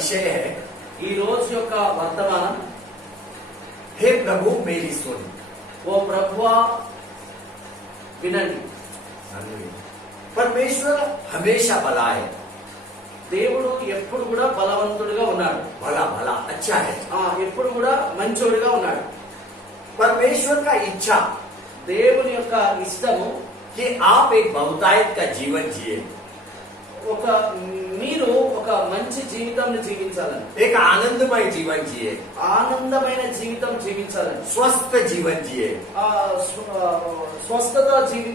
विषय है, ఈ రోజు యొక్క వర్తమానం, हे प्रभु मेरी सुन। ఓ ప్రభువా వినండి। परमेश्वर हमेशा भला है, దేవుడు ఎప్పుడు కూడా బలవంతుడిగా ఉన్నాడు। भला भला अच्छा है। ఎప్పుడు కూడా మంచోడిగా ఉన్నాడు। परमेश्वर का इच्छा దేవుని యొక్క ఇష్టము कि आप एक बहुतायत का जीवन जिए, మీరు ఒక మంచి జీవితాన్ని జీవించాలని, एक आनंदमय जीवन जिए, ఆనందమైన జీవితం జీవించాలని, स्वस्थ जीवन जिए, స్వస్థత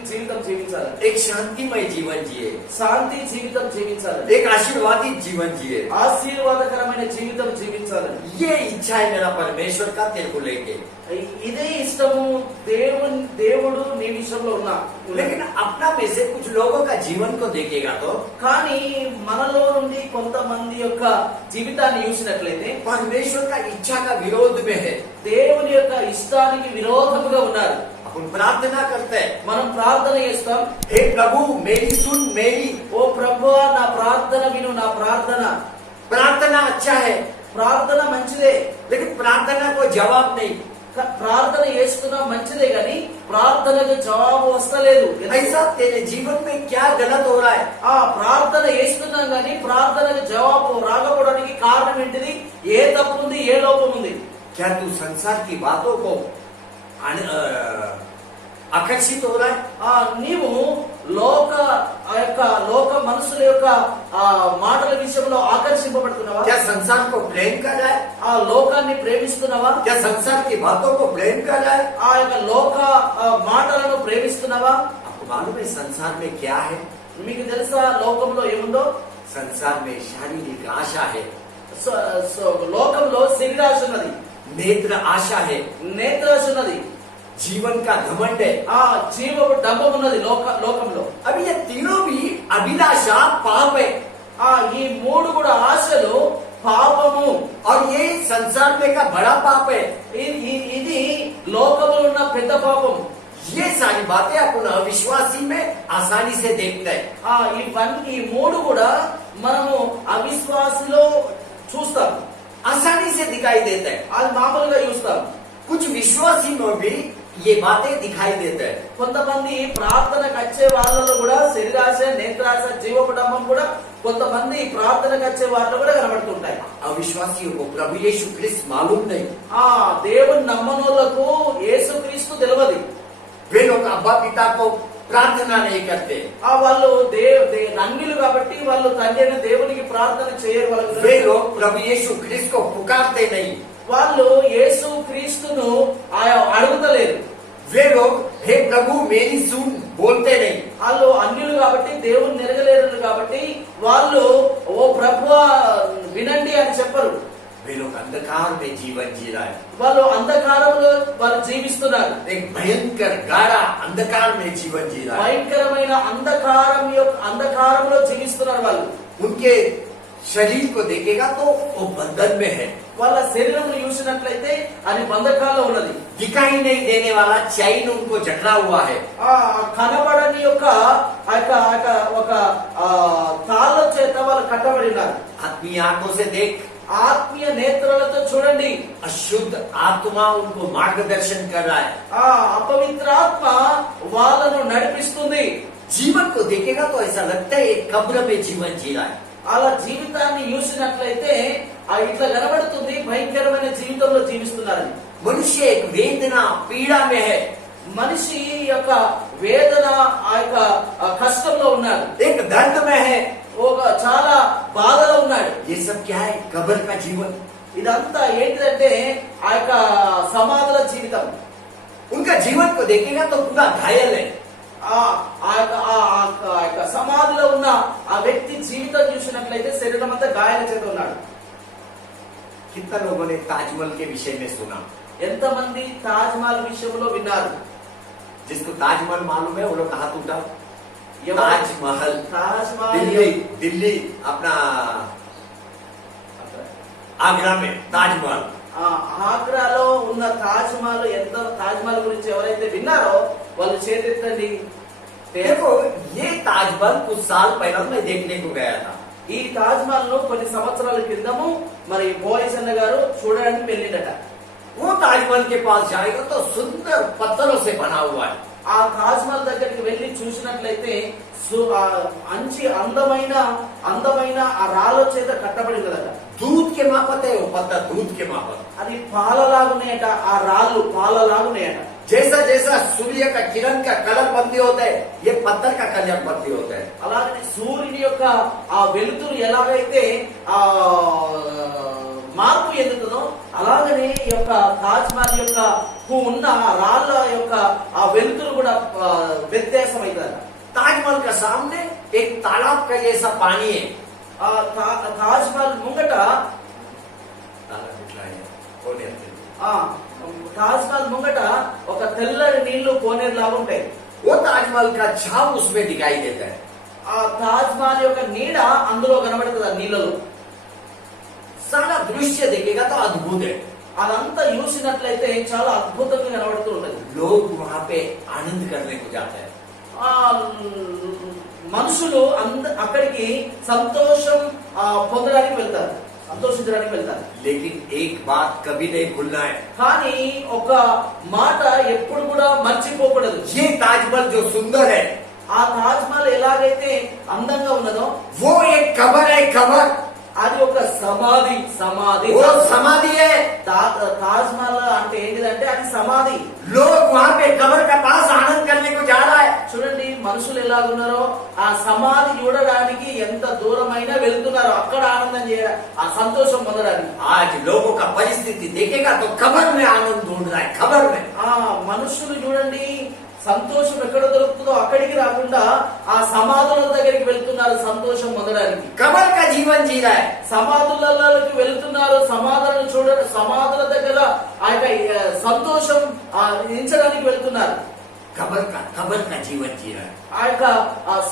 జీవితం జీవించాలని, एक शांतिमय जीवन जिए, శాంతి జీవితం జీవించాలని, एक आशीर्वादित जीवन जिए। ఆశీర్వాదకరమైన జీవితం జీవించాలని। ये इच्छा है मेरा परमेश्वर का तेरे को लेके। ఇదే ఇష్టము దేవుడు నీ విషయంలో ఉన్నా। लेकिन अपना में से कुछ लोगों का जीवन को देखेगा तो కానీ మనలో నుండి కొంతమంది యొక్క జీవితాన్ని చూసినట్లయితే परमेश्वर का इच्छा का विरोध में है। దేవుని యొక్క ఇష్టానికి విరోధముగా ఉన్నారు। अपन प्रार्थना करते हैं, మనం ప్రార్థన చేస్తాం, हे प्रभु मेरी सुन मेरी। ఓ ప్రభువా నా ప్రార్థన విను, నా ప్రార్థన। प्रार्थना अच्छा है, ప్రార్థన మంచిదే, लेकिन प्रार्थना को जवाब नहीं। ప్రార్థన చేస్తున్నా మంచిదే గాని ప్రార్థనకు జవాబు వస్తలేదు। ऐसा तेरे जीवन में क्या गलत हो रहा है? ప్రార్థన చేస్తున్నాం గాని ప్రార్థనకు జవాబు రాకపోవడానికి కారణం ఏంటిది? ఏ తప్పు ఉంది, ఏ లోపం ఉంది? क्या तू संसार की बातों को आकर्षित हो रहा है? నీవు లోక మనుషుల యొక్క మాటల విషయంలో ఆకర్షింపబడుతున్నావా? क्या संसार को प्रेम कर रहा है? ఆ లోకాన్ని ప్రేమిస్తున్నావా? क्या संसार की बातों को प्रेम कर रहा है? ఆ యొక్క లోక మాటలను ప్రేమిస్తున్నావా? आपको मालूम है संसार में क्या है? మీకు తెలుసా లోకంలో ఏముందో? संसार में शारीरिक आशा है, లోకంలో శరీరాశ ఉన్నది, नेत्र आशा है, నేత్రాశ ఉన్నది, जीवन का घमंड है, జీవపు డంబం ఉన్నది లోకంలో। अभी ये तीनों भी अभिलाषा पाप है। ఈ మూడు కూడా ఆశలు పాపము, और ये संसार में का बड़ा पाप है। ఇది లోకములో ఉన్న పెద్ద పాపం। ये सारी बातें अपन अविश्वासी में आसानी से देखते हैं। ఇవన్నీ ఈ మూడు కూడా మనము అవిశ్వాసిలో చూస్తాం, आसानी से दिखाई देता है। అది మామూలుగా చూస్తాం। कुछ विश्वासी में भी ये बातें दिखाई देते हैं। కొంతమంది ప్రార్థనకు వచ్చే వాళ్ళలో కూడా శరీరాశ, నేత్రాశ, జీవపడంబం కూడా కొంతమంది ప్రార్థనకు వచ్చే వాళ్ళు కూడా కనబడుతుంటాయి। अविश्वासियों को प्रभु यीशु ख्रिस्त मालूम नहीं। దేవుని నమ్మనోళ్లకు యేసుక్రీస్తు తెలియదు। वे लोग अब्बा पिता को प्रार्थना नहीं करते। వాళ్ళు రంగులు కాబట్టి వాళ్ళు తండ్రి అయిన దేవునికి ప్రార్థన చేయరు। वे लोग प्रभु यीशु ख्रिस्त को पुकारते नहीं। వాళ్ళు యేసు క్రీస్తును అడుగుతలేరు। वे लोग हे प्रभु मेरी सुन बोलते नहीं। వాళ్ళు అన్యులు కాబట్టి దేవుని నెరగలేరు కాబట్టి వాళ్ళు ఓ ప్రభువా వినండి అని చెప్పరు। वे लोग अंधकार में जीवन जी रहा है। వాళ్ళు అంధకారంలో వాళ్ళు జీవిస్తున్నారు। एक भयंकर गाढ़ा अंधकार में जीवन जी रहा है। భయంకరమైన అంధకారంలో జీవిస్తున్నారు వాళ్ళు। उनके शरीर को देखेगा तो वो बंधन में है। వాళ్ళ శరీరం చూసినట్లయితే అది బంధకాల్లో ఉన్నది। दिखाई नहीं देने वाला चैन उनको जकड़ा हुआ है। కనబడని ఒక తాళ్ళ చేత వాళ్ళు కట్టబడి ఉన్నారు। आत्मीय आंखों से देख, ఆత్మీయ నేత్రాలతో చూడండి। अशुद्ध आत्मा उनको मार्गदर्शन कर रहा है। అపవిత్ర ఆత్మ వాళ్ళను నడిపిస్తుంది। जीवन को देखेगा तो ऐसा लगता है एक कब्र में जीवन जी रहा है। అలా జీవితాన్ని చూసినట్లయితే ఇట్లా కనబడుతుంది భయంకరమైన జీవితంలో జీవిస్తున్నారు। मनुष्य एक वेदना पीड़ा में है। మనిషి యొక్క వేదన ఆ యొక్క కష్టంలో ఉన్నాడు। एक दर्द में है। ఒక చాలా బాధలో ఉన్నాడు। ये सब क्या है? कब्र का जीवन। ఇదంతా ఏంటిదంటే ఆ యొక్క సమాధుల జీవితం। उनका जीवन को देखेगा तो पूरा घायल है। ఆ యొక్క సమాధిలో ఉన్న ఆ వ్యక్తి జీవితం చూసినట్లయితే శరీరం అంతా గాయాల చేత ఉన్నాడు। कितना लोगों ने ताजमहल के विषय में सुना? ఎంతమంది తాజ్ మహల్ విషయంలో విన్నారు? जिसको ताजमहल मालूम है वो लोग हाथ उठाओ। ताजमहल दिल्ली दिल्ली अपना आगरा में ताजमहल। ఆగ్రాలో ఉన్న తాజ్ మహల్ తాజ్ మహల్ గురించి ఎవరైతే విన్నారో వాళ్ళు చేతెత్తండి। देखो ये ताजमहल कुछ साल पहले मैं देखने को गया था। ఈ తాజ్ మహల్ ను కొన్ని సంవత్సరాల క్రితము మరి బోయస్ అన్న గారు చూడడానికి వెళ్ళిండట. वो ताजमहल के पास जाएगा तो सुंदर पत्थरों से बना हुआ है। ఆ తాజ్ మహల్ దగ్గరికి వెళ్ళి చూసినట్లయితే అందమైన ఆ రాళ్ళ చేత కట్టబడి ఉన్నదట. दूध के मापत है वो पत्थर, दूध के मापत। అది పాలలాగున్నాయట, ఆ రాళ్ళు పాలలాగున్నాయట. जैसा जैसा सूर्य का किरण का कलर बदली होता है, ये पत्थर का कलर बदली होता है। అలాగే సూర్యుని యొక్క ఆ వెలుతురు ఎలాగైతే ఆ మార్పు చెందుతుందో అలాగనే ఈ యొక్క తాజ్ మహల్ యొక్క ఉన్న రాళ్ళ యొక్క ఆ వెలుతురు కూడా వ్యత్యాసం అవుతుంది. ताजमहल का सामने एक तालाब का जैसा पानी है। ఆ తాజ్ మహల్ ముంగట తాజ్ మహల్ ముంగట ఒక తెల్లని నీళ్లు కోనేరు లాగా ఉంటాయి. वो ताजमहल का छाप उसमें दिखाई देता है। ఆ తాజ్ మహల్ యొక్క నీడ అందులో కనబడుతుంది, ఆ నీళ్ళలో. सारा दृश्य देखेगा तो अद्भुत है। అదంతా చూసినట్లయితే చాలా అద్భుతంగా కనబడుతూ ఉంటది. लोग वहाँ पे आनंद करने को जाते हैं। ఆ మనుషులు అక్కడికి సంతోషం పొందడానికి వెళ్తారు, సంతోషించడానికి వెళ్తారు. लेकिन एक बात कभी नहीं भूलना है, కానీ ఒక మాట ఎప్పుడు కూడా మర్చిపోకూడదు. ये ताजमहल जो सुंदर है, ఆ తాజ్ మహల్ ఎలాగైతే అందంగా ఉన్నదో वो एक कब्र है, कब्र। అది ఒక సమాధి. సమాధి वो समाधि है। తాజ్ మహల్ అంటే ఏంటిదంటే అది సమాధి. लोग वहाँ पे कब्र के पास आनंद करने को जा रहा है। చూడండి మనుషులు ఎలాగున్నారో ఆ సమాధి చూడడానికి ఎంత దూరమైనా వెళ్తున్నారో అక్కడ ఆనందం చేయడం, ఆ సంతోషం పొందడానికి. आज लोगों का परिस्थिति देखेगा तो कब्र में आनंद ढूंढ रहा है, कब्र में। ఆ మనుషులు చూడండి సంతోషం ఎక్కడ దొరుకుతుందో అక్కడికి రాకుండా ఆ సమాధుల దగ్గరికి వెళ్తున్నారు సంతోషం పొందడానికి. कब्र का जीवन जी रहा है। సమాధులలోకి వెళ్తున్నారు, సమాధులను సమాధుల దగ్గర ఆ యొక్క సంతోషం ఎంచడానికి వెళ్తున్నారు. कब्र का जीवन जी रहा है। ఆ యొక్క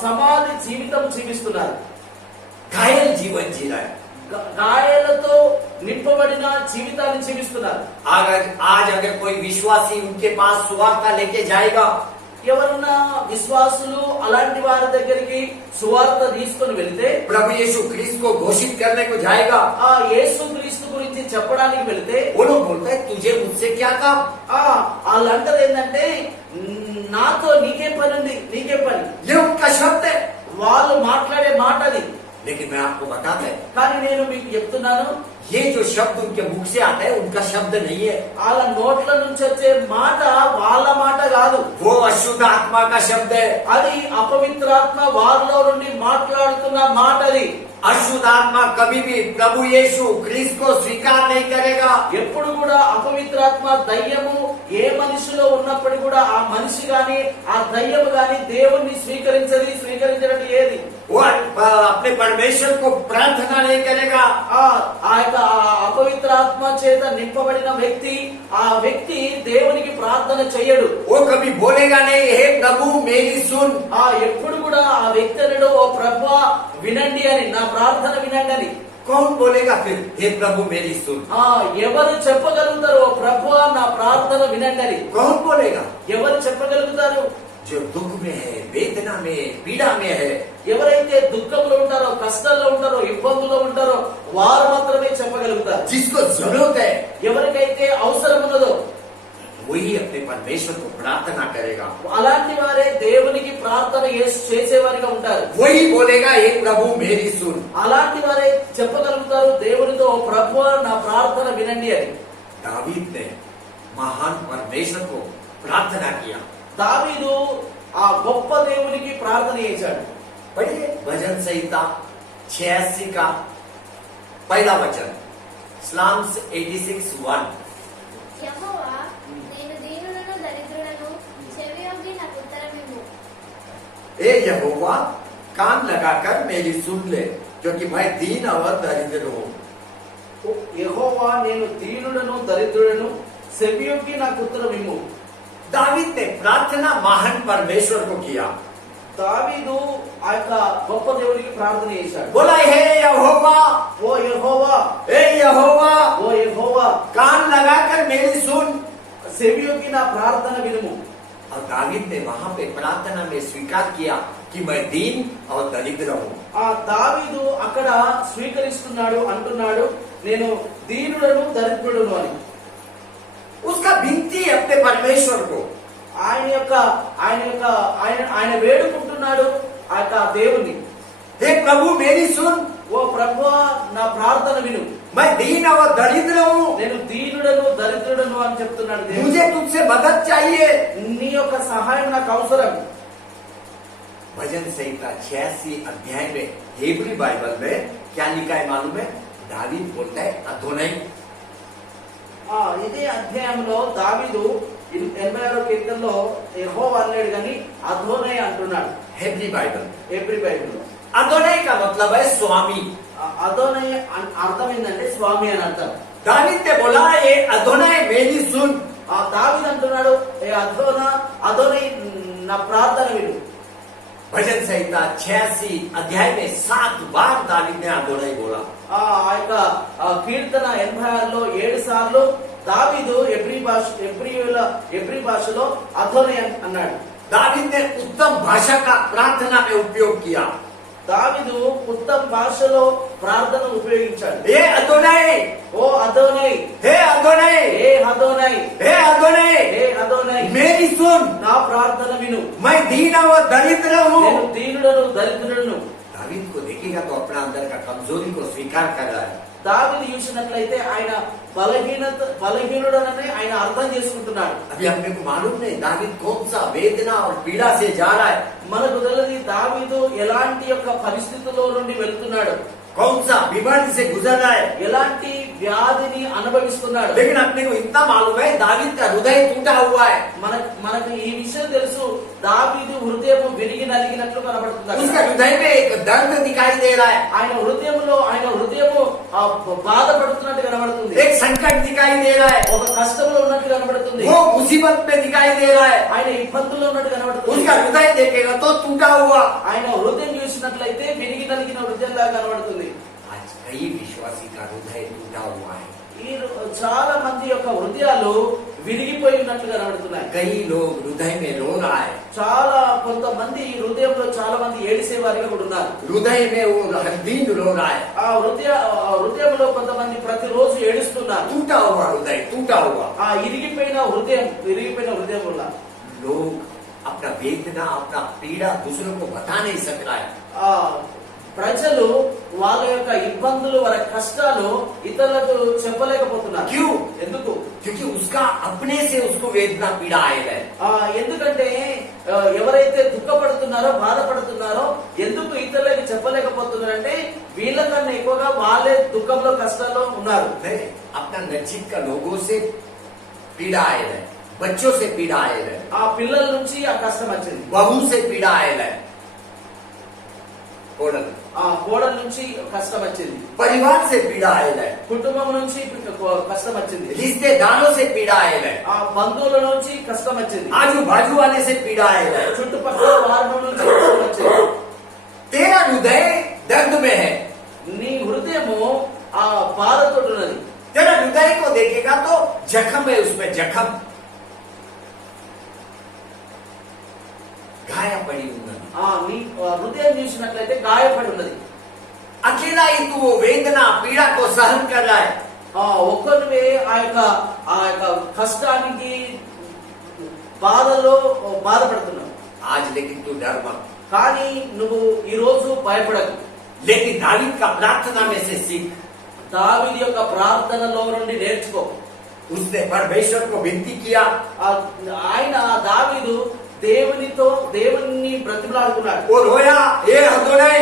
సమాధి జీవితం జీవిస్తున్నారు. घायल जीवन जी रहा है। గాయాలతో నింపబడిన జీవితాన్ని జీవిస్తున్నారు. आज अगर कोई विश्वासी उनके पास सुवार्ता लेके जाएगा, ఎవరన్నా విశ్వాసులు అలాంటి వారి దగ్గరికి సువార్త తీసుకొని వెళ్తే, प्रभु यीशु क्रिस्त को घोषित करने को जाएगा, ఆ యేసు క్రీస్తు గురించి చెప్పడానికి వెళ్తే वो लोग बोलते हैं तुझे मुझसे क्या काम। వాళ్ళంటారు ఏంటంటే నాతో నీకే పని ఉంది, నీకే పని. ये उनका शब्द है। వాళ్ళు మాట్లాడే మాట అది. लेकिन मैं आपको बताता है, కానీ నేను మీకు చెప్తున్నాను, ये जो शब्द उनके मुख से आता है उनका शब्द नहीं है। వాళ్ళ నోట్ల నుంచి వచ్చే మాట వాళ్ళ మాట కాదు, वो अशुद्ध आत्मा का शब्द है। అది అపవిత్రాత్మ వారిలో నుండి మాట్లాడుతున్న మాట. అది अशुद्ध आत्मा कभी भी प्रभु यीशु क्रिस्त को स्वीकार नहीं करेगा। ఎప్పుడు కూడా అపవిత్రాత్మ దయ్యము ఏ మనిషిలో ఉన్నప్పుడు కూడా ఆ మనిషి గాని ఆ దయ్యము గాని దేవుణ్ణి స్వీకరించడం ఏది. वो अपने परमेश्वर को प्रार्थना नहीं करेगा। ఆ యొక్క అపవిత్రాత్మ చేత నింపబడిన వ్యక్తి ఆ వ్యక్తి దేవునికి ప్రార్థన చేయడు. वो कभी बोलेगा नहीं हे प्रभु मेरी सुन। ఎప్పుడు కూడా ఆ వ్యక్తి అనడు ఓ ప్రభువా వినండి అని, నా ప్రార్థన వినండి అని. कौन बोलेगा फिर हे प्रभु मेरी सुन? ఎవరు చెప్పగలుగుతారు ఓ ప్రభువా నా ప్రార్థన వినండి అని? कौन बोलेगा? ఎవరు చెప్పగలుగుతారు? जो दुख में है, वेदना में, पीड़ा में है, ఎవరైతే దుఃఖంలో ఉంటారో, కష్టాల్లో ఉంటారో, ఇబ్బందుల్లో ఉంటారో వారు మాత్రమే చెప్పగలుగుతారు. जिसको जरूरत है ఎవరికైతే అవసరం ఉన్నదో वही अपने परमेश्वर को प्रार्थना करेगा। అలాంటి వారే దేవునికి ప్రార్థన చేసేవారిగా ఉంటారు. वही बोलेगा हे प्रभु मेरी सुन। అలాంటి వారే చెప్పగలుగుతారు దేవునితో ఓ ప్రభువా నా ప్రార్థన వినండి అని. दावीद ने महान परमेश्वर को प्रार्थना किया। దావీదు ఆ గొప్ప దేవునికి ప్రార్థన చేశాడు. पढ़िए भजन संहिता 86 का पहला वचन, Psalms 86:1। యెహోవా నేను దీనులను దరిద్రులను చెవియొగ్గి నాకు ఉత్తరమిమ్ము. ए यहोवा कान लगाकर मेरी सुन ले, क्योंकि मैं दीन और दरिद्र हूँ। యెహోవా నేను దీనులను దరిద్రులను చెవియొగ్గి నాకు ఉత్తరమిమ్ము. दावीद ने प्रार्थना महान परमेश्वर को किया। దావీదు ఆ యొక్క గొప్ప దేవునికి ప్రార్థన చేశాడు. बोला हे यहोवा, ఓ యెహోవా, ए यहोवा ఓ యెహోవా कान लगाकर मेरी सुन। చెవియొగ్గి నా ప్రార్థన వినుము. और दावीद ने वहां पे प्रार्थना में स्वीकार किया कि मैं दीन और दरिद्र हूँ। ఆ దావీదు అక్కడ స్వీకరిస్తున్నాడు, అంటున్నాడు నేను దీనుడను దరిద్రుడను అని. उसका विनती है अपने परमेश्वर को, ఆయన వేడుకుంటున్నాడు ఆ యొక్క దేవుని. हे प्रभु मेरी सुन, ఓ ప్రభువా నా ప్రార్థన విను, मैं दीन और दरिद्र हूँ, నేను దీనుడను దరిద్రుడను అని చెప్తున్నాడు దేవుడు. मुझे तुझसे मदद चाहिए। నీ యొక్క సహాయం నాకు అవసరం. भजन संहिता 86 अध्याय में हेब्री बाइबल में क्या लिखा है मालूम है? दावीद बोलता है अदोनाई। ఇదే అధ్యాయంలో దావీదు 86వ కీర్తనలో యెహోవా అన్నాడు కానీ అదోనై అంటున్నాడు. हेब्री बाइबल, ఎబ్రీ బైబిల్లో अदोनाई का मतलब है स्वामी। అదోనై అర్థం ఏంటంటే స్వామి అని అర్థం. दावीद ने बोला ये अदोनाई मेरी सुन। దావీదు అంటున్నాడు ఏ అదోనై నా ప్రార్థన విను. भजन संहिता 86 अध्याय में 7 बार दावीद ने अदोनाई बोला। ఆ యొక్క కీర్తన 86లో 7 సార్లు దావీదు ఎబ్రీ భాషలో అదోనై అన్నాడు. दावीद ने उत्तम भाषा का प्रार्थना में उपयोग किया। దావీదు ఉత్తమ భాషలో ప్రార్థన ఉపయోగించాడు. हे अदोनाई, ఓ అదోనై, हे अदोनाई, ఏ అదోనై, हे अदोनाई, ఏ అదోనై मेरी सुन, నా ప్రార్థన విను, मैं दीन और दरिद्र हूँ। నేను దీనుడను దరిద్రుడను. दावीद को देखेगा तो अपना अंदर का कमजोरी को स्वीकार कर रहा है। దావీదు చూసినట్లయితే ఆయన బలహీనుడనని ఆయన అర్థం చేసుకుంటున్నాడు. अभी अपने को मालूम नहीं दावीद कौन सा वेदना और पीड़ा से जा रहा है, మనకు తెలియదు దావీదు ఎలాంటి యొక్క పరిస్థితుల్లో నుండి వెళ్తున్నాడు, कौन सा बीमारी से गुजर रहा है। ఎలాంటి వ్యాధిని అనుభవిస్తున్నాడు. लेकिन अपने को इतना मालूम है दावीद का हृदय टूटा हुआ है। మనకు ఈ విషయం తెలుసు, దావీదు హృదయం విరిగి నలిగినట్లు కనబడుతుంది. उसका हृदय में एक दर्द दिखाई दे रहा है, ఆయన హృదయము బాధపడుతున్నట్టు కనబడుతుంది. एक संकट दिखाई दे रहा है, ఒక కష్టంలో ఉన్నట్టు కనబడుతుంది. वो मुसीबत में दिखाई दे रहा है। ఆయన ఇబ్బందుల్లో ఉన్నట్టు కనబడుతుంది. उसका हृदय देखेगा तो टूटा हुआ। ఆయన హృదయం చూసినట్లయితే విరిగి నలిగిన హృదయంలా కనబడుతుంది. आज कई विश्वासी का हृदय टूटा हुआ है। చాలా మంది యొక్క హృదయాలు విరిగిపోయి ఉన్నట్లు కనబడుతున్నాయి. कई लोग हृदय में रो रहा है, కొంతమంది హృదయంలో చాలా మంది ఏడిసే వారిగా కూడా ఉన్నారు. हृदय में वो हर दिन रो रहा है, ఆ హృదయంలో కొంతమంది ప్రతిరోజు ఏడుస్తున్నారు. टूटा हुआ हृदय, टूटा हुआ। ఆ విరిగిపోయిన హృదయం వల్ల लोग अपना वेदना अपना पीड़ा दूसरों को बता नहीं सक रहा है। ఆ ప్రజలు వాళ్ళ యొక్క ఇబ్బందులు వాళ్ళ కష్టాలు ఇతరులకు చెప్పలేకపోతున్నారు. क्यों? ఎందుకు? क्योंकि उसका अपने से उसको वेदना पीड़ा आए है। ఎందుకంటే ఎవరైతే దుఃఖపడుతున్నారో బాధపడుతున్నారో ఎందుకు ఇతరులకు చెప్పలేకపోతున్నారంటే వీళ్ళకన్నా ఎక్కువగా వాళ్ళే దుఃఖంలో కష్టాల్లో ఉన్నారు. अपना नजीक का लोगों से पीड़ा आए है, बच्चों से पीड़ा आए है, ఆ పిల్లల నుంచి ఆ కష్టం వచ్చింది. बहू से पीड़ा आए है, కోడల నుంచి కష్టం వచ్చింది. परिवार से पीड़ा आए है, కుటుంబం నుంచి కష్టం వచ్చింది. रिश्तेदारों से पीड़ा आए है, ఆ బంధువుల నుంచి కష్టం వచ్చింది. आजू बाजू वाले से पीड़ा आए है। చుట్టుపక్కల వారి నుంచి కష్టం వచ్చింది. तेरा हृदय दर्द में है, నీ హృదయము ఆ బాధతో ఉన్నది. तेरा हृदय को देखेगा तो जख्म है, उसमें जख्म घाया पड़ी ఉన్నది। నీ హృదయం చూసినట్లయితే గాయపడి ఉన్నది. अकेला ही तू वो वेदना पीड़ा को सहन कर रहा है। ఒక్కరివే ఆ యొక్క కష్టానికి బాధలో బాధపడుతున్నావు. आज लेकिन तू डर मत, కానీ నువ్వు ఈ రోజు భయపడకు. लेकिन दावीद का प्रार्थना में से सीख। దావీదు యొక్క ప్రార్థనలో నుండి నేర్చుకో. उसने परमेश्वर को विनती किया, ఆయన దావీదు దేవుని బ్రతిమలాడుకున్నాడు. वो रोया, हे अदोनाई,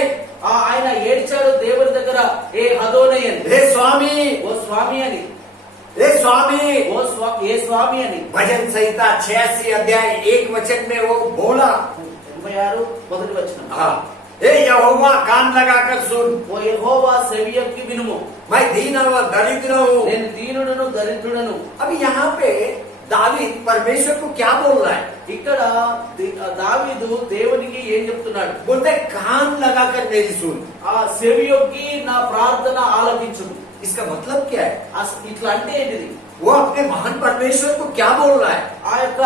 ఆయన ఏడ్చాడు దేవుని దగ్గర, ఏ అదోనై అని, हे स्वामी, ఓ స్వామి అని, हे स्वामी। ఏ స్వామి అని. भजन संहिता 86 अध्याय 1 वचन में वो बोला, 86 మొదటి వచనం, हाँ, हे यहोवा कान लगाकर सुन, ఓ యెహోవా చెవియొగ్గి వినుము, मैं दीन और दरिद्र हूँ। నేను దీనుడను దరిద్రుడను. अभी यहाँ पे दावीद परमेश्वर को क्या बोल रहा है? ఇక్కడ దావీదు దేవునికి ఏం చెప్తున్నాడు? बोलते कान लगाकर मेरी सुन। ఆ చెవియొగ్గి నా ప్రార్థన ఆలకించు. इसका मतलब क्या है? ఇట్లా అంటే ఏంటిది? वो अपने महान परमेश्वर को क्या बोल रहा है? ఆ యొక్క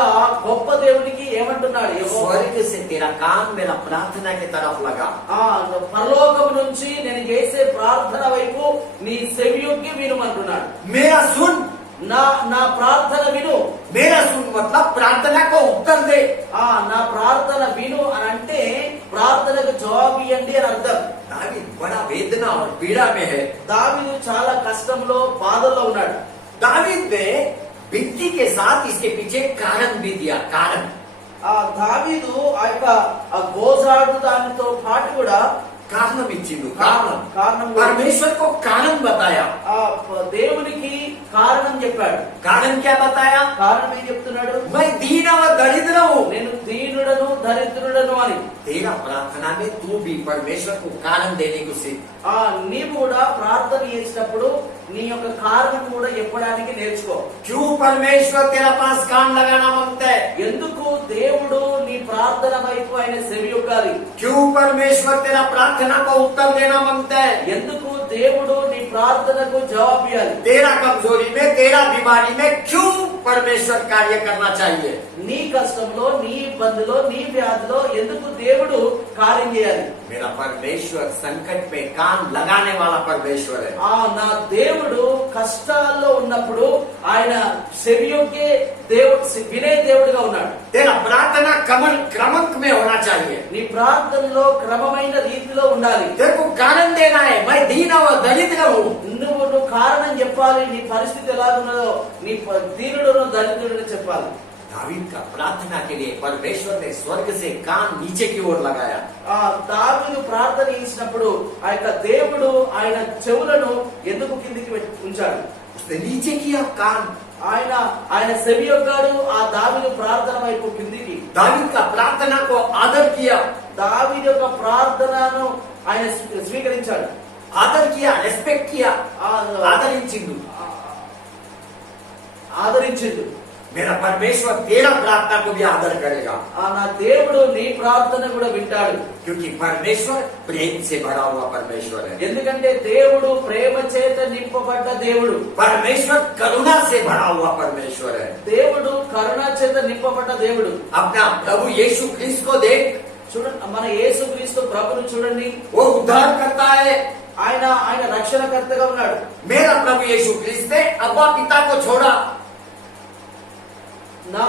గొప్ప దేవునికి ఏమంటున్నాడు? యెహోవా, स्वर्ग से तेरा कान मेरा प्रार्थना की तरफ लगा। ఆ పరలోకం నుంచి నేను చేసే ప్రార్థన వైపు నీ చెవియొగ్గి వినుమంటున్నాడు. मेरा सुन, నా ప్రార్థన విను. मेरा सुन मतलब प्रार्थना को उत्तर दे। నా ప్రార్థన విను అని అంటే ప్రార్థనకు జవాబు ఇవ్వండి అని అర్థం. दावीद बड़ा वेदना और पीड़ा में है। దావీదు చాలా కష్టంలో బాధల్లో ఉన్నాడు. दावीद ने विनती के साथ इसके पीछे कारण भी दिया। कारण ఆ దావీదు ఆ యొక్క గోజాడు దానితో పాటు కూడా कारण इच्छिनु కారణం कारण परमेश्वर को कारण बताया। ఆ దేవునికి కారణం చెప్పాడు. कारण क्या बताया? కారణం ఏం చెప్తున్నాడు? मैं दीन और दरिद्र हूँ। నేను దీనుడను దరిద్రుడను అని. तेरा प्रार्थना में तू भी परमेश्वर को कारण देने को सीख। నీవు కూడా ప్రార్థన చేసినప్పుడు నీ యొక్క కారణం కూడా చెప్పడానికి నేర్చుకో. क्यों परमेश्वर तेरा पास कान लगाना मांगता है? ఎందుకు దేవుడు నీ ప్రార్థన వైపు ఆయన చెవి యొగ్గాలి? क्यों परमेश्वर तेरा प्रार्थना को उत्तर देना मांगता है? ఎందుకు దేవుడు నీ ప్రార్థనకు జవాబు ఇవ్వాలి? तेरा कमजोरी में, तेरा बीमारी में क्यों परमेश्वर कार्य करना चाहिए? నీ కష్టంలో, నీ ఇబ్బందిలో, నీ వ్యాధిలో ఎందుకు దేవుడు కార్యం చేయాలి? मेरा परमेश्वर संकट में कान लगाने वाला परमेश्वर है। నా దేవుడు కష్టాల్లో ఉన్నప్పుడు ఆయన చెవియొగ్గే దేవుడు, వినే దేవుడుగా ఉన్నాడు. तेरा प्रार्थना क्रमक में होना चाहिए। నీ ప్రార్థనలో క్రమమైన రీతిలో ఉండాలి. तेरे को कारण देना है, मैं दीन और दरिद्र हूँ। నువ్వు కారణం చెప్పాలి. నీ పరిస్థితి ఎలాగున్నదో, నీ దీనుడును దరిద్రుడు చెప్పాలి. दावीद का प्रार्थना के लिए परमेश्वर ने स्वर्ग से कान नीचे की ओर लगाया। దావీదు ప్రార్థన చేసినప్పుడు ఆ యొక్క దేవుడు ఆయన చెవులను ఎందుకు కిందికి ఉంచాడు? उसने नीचे किया कान। ఆయన చెవి యొగ్గాడు. ఆ దావీదు ప్రార్థన వైపు కిందికి. दावीद का प्रार्थना को आदर किया। దావీదు యొక్క ప్రార్థనను ఆయన స్వీకరించాడు. आदर किया, रेस्पेक्ट किया। ఆదరించిండు. मेरा परमेश्वर तेरा प्रार्थना को भी आदर करेगा। నా దేవుడు నీ ప్రార్థన కూడా వింటాడు. क्योंकि परमेश्वर प्रेम से भरा हुआ परमेश्वर है। ఎందుకంటే దేవుడు ప్రేమ చేత నింపబడ్డ దేవుడు. परमेश्वर करुणा से भरा हुआ परमेश्वर है। దేవుడు కరుణ చేత నింపబడ్డ దేవుడు. अपना प्रभु यीशु ख्रिस्त को देख। చూడండి, మన యేసుక్రీస్తు ప్రభును చూడండి. वो उद्धार करता है। ఆయన రక్షణకర్తగా ఉన్నాడు. मेरा प्रभु यीशु ख्रिस्त ने अब्बा पिता को छोड़ा। నా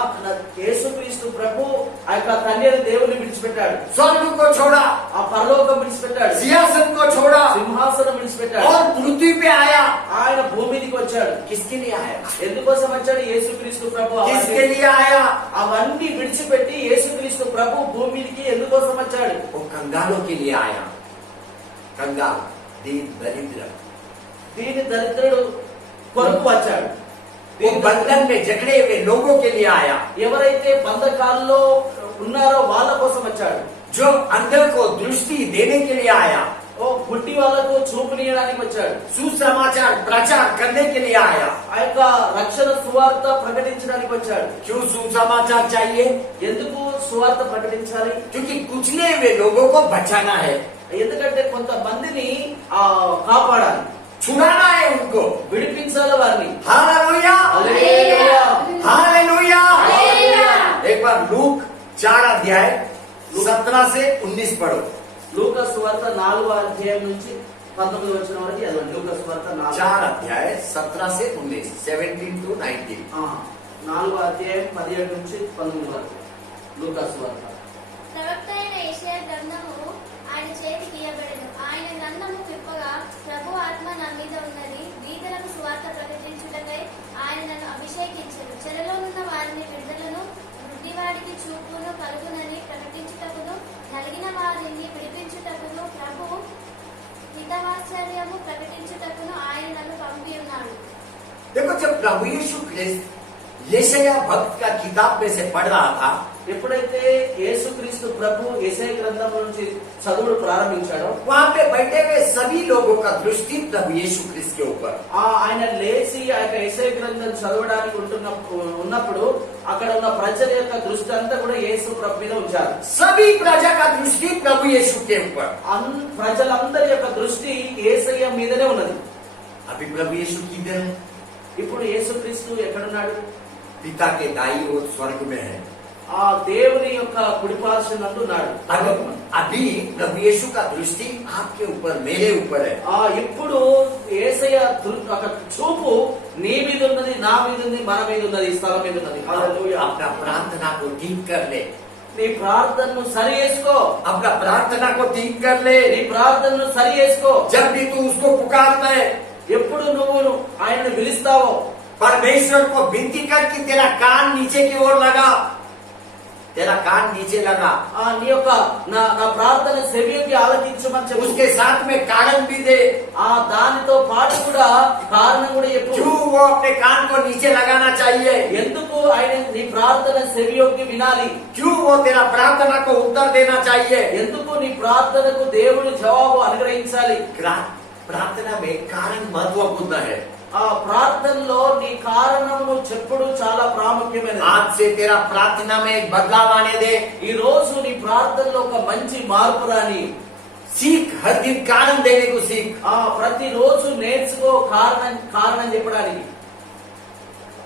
యేసుక్రీస్తు ప్రభు ఆ యొక్క తండ్రి దేవుని విడిచిపెట్టాడు. स्वर्ग को छोड़ा, ఆ పరలోకం విడిచిపెట్టాడు. सिंहासन को छोड़ा సింహాసనం విడిచిపెట్టాడు. और पृथ्वी पे आया। ఆయన భూమి మీదకి వచ్చాడు. किसके लिए आया? ఎందుకోసం వచ్చాడు యేసుక్రీస్తు ప్రభు? किसके लिए आया? అవన్నీ విడిచిపెట్టి యేసుక్రీస్తు ప్రభు భూమి మీదకి ఎందుకోసం వచ్చాడు? वो कंगालों के लिए आया। कंगाल, दीन, दरिद्र। దీని దరిద్రుడు కొరకు వచ్చాడు. वो बंधन में जकड़े हुए लोगों के लिए आया। ఎవరైతే బంధకాల్లో ఉన్నారో వాళ్ళ కోసం వచ్చాడు. जो अंधों को दृष्टि देने के लिए आया। గుడ్డి వాళ్ళకు చూపునియడానికి వచ్చాడు. सुसमाचार प्रचार करने के लिए आया। ఆ యొక్క రక్షణ సువార్త ప్రకటించడానికి వచ్చాడు. क्यों सुसमाचार चाहिए? ఎందుకు సువార్త ప్రకటించాలి? क्योंकि कुचले हुए लोगों को बचाना है, ఎందుకంటే కొంతమందిని కాపాడాలి, छुड़ाना है उनको। విడిపించాలి వారిని. हालेलुया, హల్లెలూయా, हालेलुया। हालेलुया। एक बार लूक 4 अध्याय 17 से 19 पढ़ो। లూకా సువార్త 4వ అధ్యాయం నుంచి 19వ వచనం వరకు చదవండి. లూకా సువార్త 4 अध्याय 17 से 19, 17 to 19। 4వ అధ్యాయం 17 నుంచి 19 వరకు లూకా సువార్త. ప్రవక్త అయిన యెషయా గ్రంథము ఆయన చేతికి ఇయ్యబడెను. ఆయన గ్రంథము విప్పగా ప్రభు ఆత్మ నా మీద ఉన్నది, బీదలకు సువార్త ప్రకటించుటకై ఆయన నన్ను అభిషేకించెను. చెరలోనున్న వారిని విడుదలను, గుడ్డివాడికి చూపును కలుగునని ప్రకటించుటకును, నలిగిన వారిని విడిపించుటకును, ప్రభు హితవాత్సల్యము ప్రకటించుటకును ఆయన నన్ను పంపి ఉన్నాడు. देखो, जब प्रभु यीशु ख्रिस्त यशाया भक्त का किताब में से पढ़ रहा था, ఎప్పుడైతే యేసుక్రీస్తు ప్రభు యెషయా గ్రంథం నుంచి చదువుడు ప్రారంభించాడో वहाँ पे बैठे हुए सभी लोगों का दृष्टि प्रभु यीशु ख्रिस्त के ऊपर। ఆయన లేచి ఆ యొక్క యెషయా గ్రంథం చదవడానికి ఉన్నప్పుడు అక్కడ ఉన్న ప్రజల యొక్క దృష్టి అంతా కూడా యేసు ప్రభు మీద ఉంచారు. सभी प्रजा का दृष्टि प्रभु यीशु के ऊपर। ప్రజలందరి యొక్క దృష్టి యేసయ్య మీదనే ఉన్నది. अभी प्रभु यीशु किधर है? ఇప్పుడు యేసుక్రీస్తు ఎక్కడున్నాడు? पिता के दाई ओर स्वर्ग में है। ఆ దేవుని యొక్క కుడిపార్శ్వనందు ఉన్నాడు. अभी प्रभु यीशु का दृष्टि आपके ऊपर, मेरे ऊपर है। ఇప్పుడు యేసయ్య ఒక చూపు నీ మీద ఉన్నది, నా మీద ఉంది, మన మీద ఉన్నది, ఈ స్థలం మీద ఉన్నది. హల్లెలూయా. अपना प्रार्थना को ठीक कर ले, నీ ప్రార్థనను సరి చేసుకో. अपना प्रार्थना को ठीक कर ले। నీ ప్రార్థనను సరి చేసుకో. जब भी तू उसको पुकारता है, ఎప్పుడు నువ్వు ఆయనను పిలుస్తావో, परमेश्वर को विनती कर कि तेरा कान नीचे की ओर लगा, तेरा कान नीचे लगा। నీ యొక్క నా ప్రార్థన చెవికి ఆలకించమని చెప్పు. उसके साथ में कारण भी दे, దానితో పాటు కూడా కారణం కూడా చెప్పు. क्यों वो अपने कान को नीचे लगाना चाहिए, ఎందుకు ఆయన నీ ప్రార్థన చెవికి వినాలి, क्यों वो तेरा प्रार्थना को उत्तर देना चाहिए। ఎందుకు నీ ప్రార్థనకు దేవుడు జవాబు అనుగ్రహించాలి. प्रार्थना में कारण महत्वपूर्ण है। ఆ ప్రార్థనలో నీ కారణమును చెప్పుడు చాలా ప్రాముఖ్యమైనది. आज से तेरा प्रार्थना में एक बदलाव आने दे। ఈ రోజు నీ ప్రార్థనలో ఒక మంచి మార్పు రాని. सीख, हर दिन कारण देने को सीख। ప్రతి రోజు నేర్చుకో కారణం చెప్పడానికి.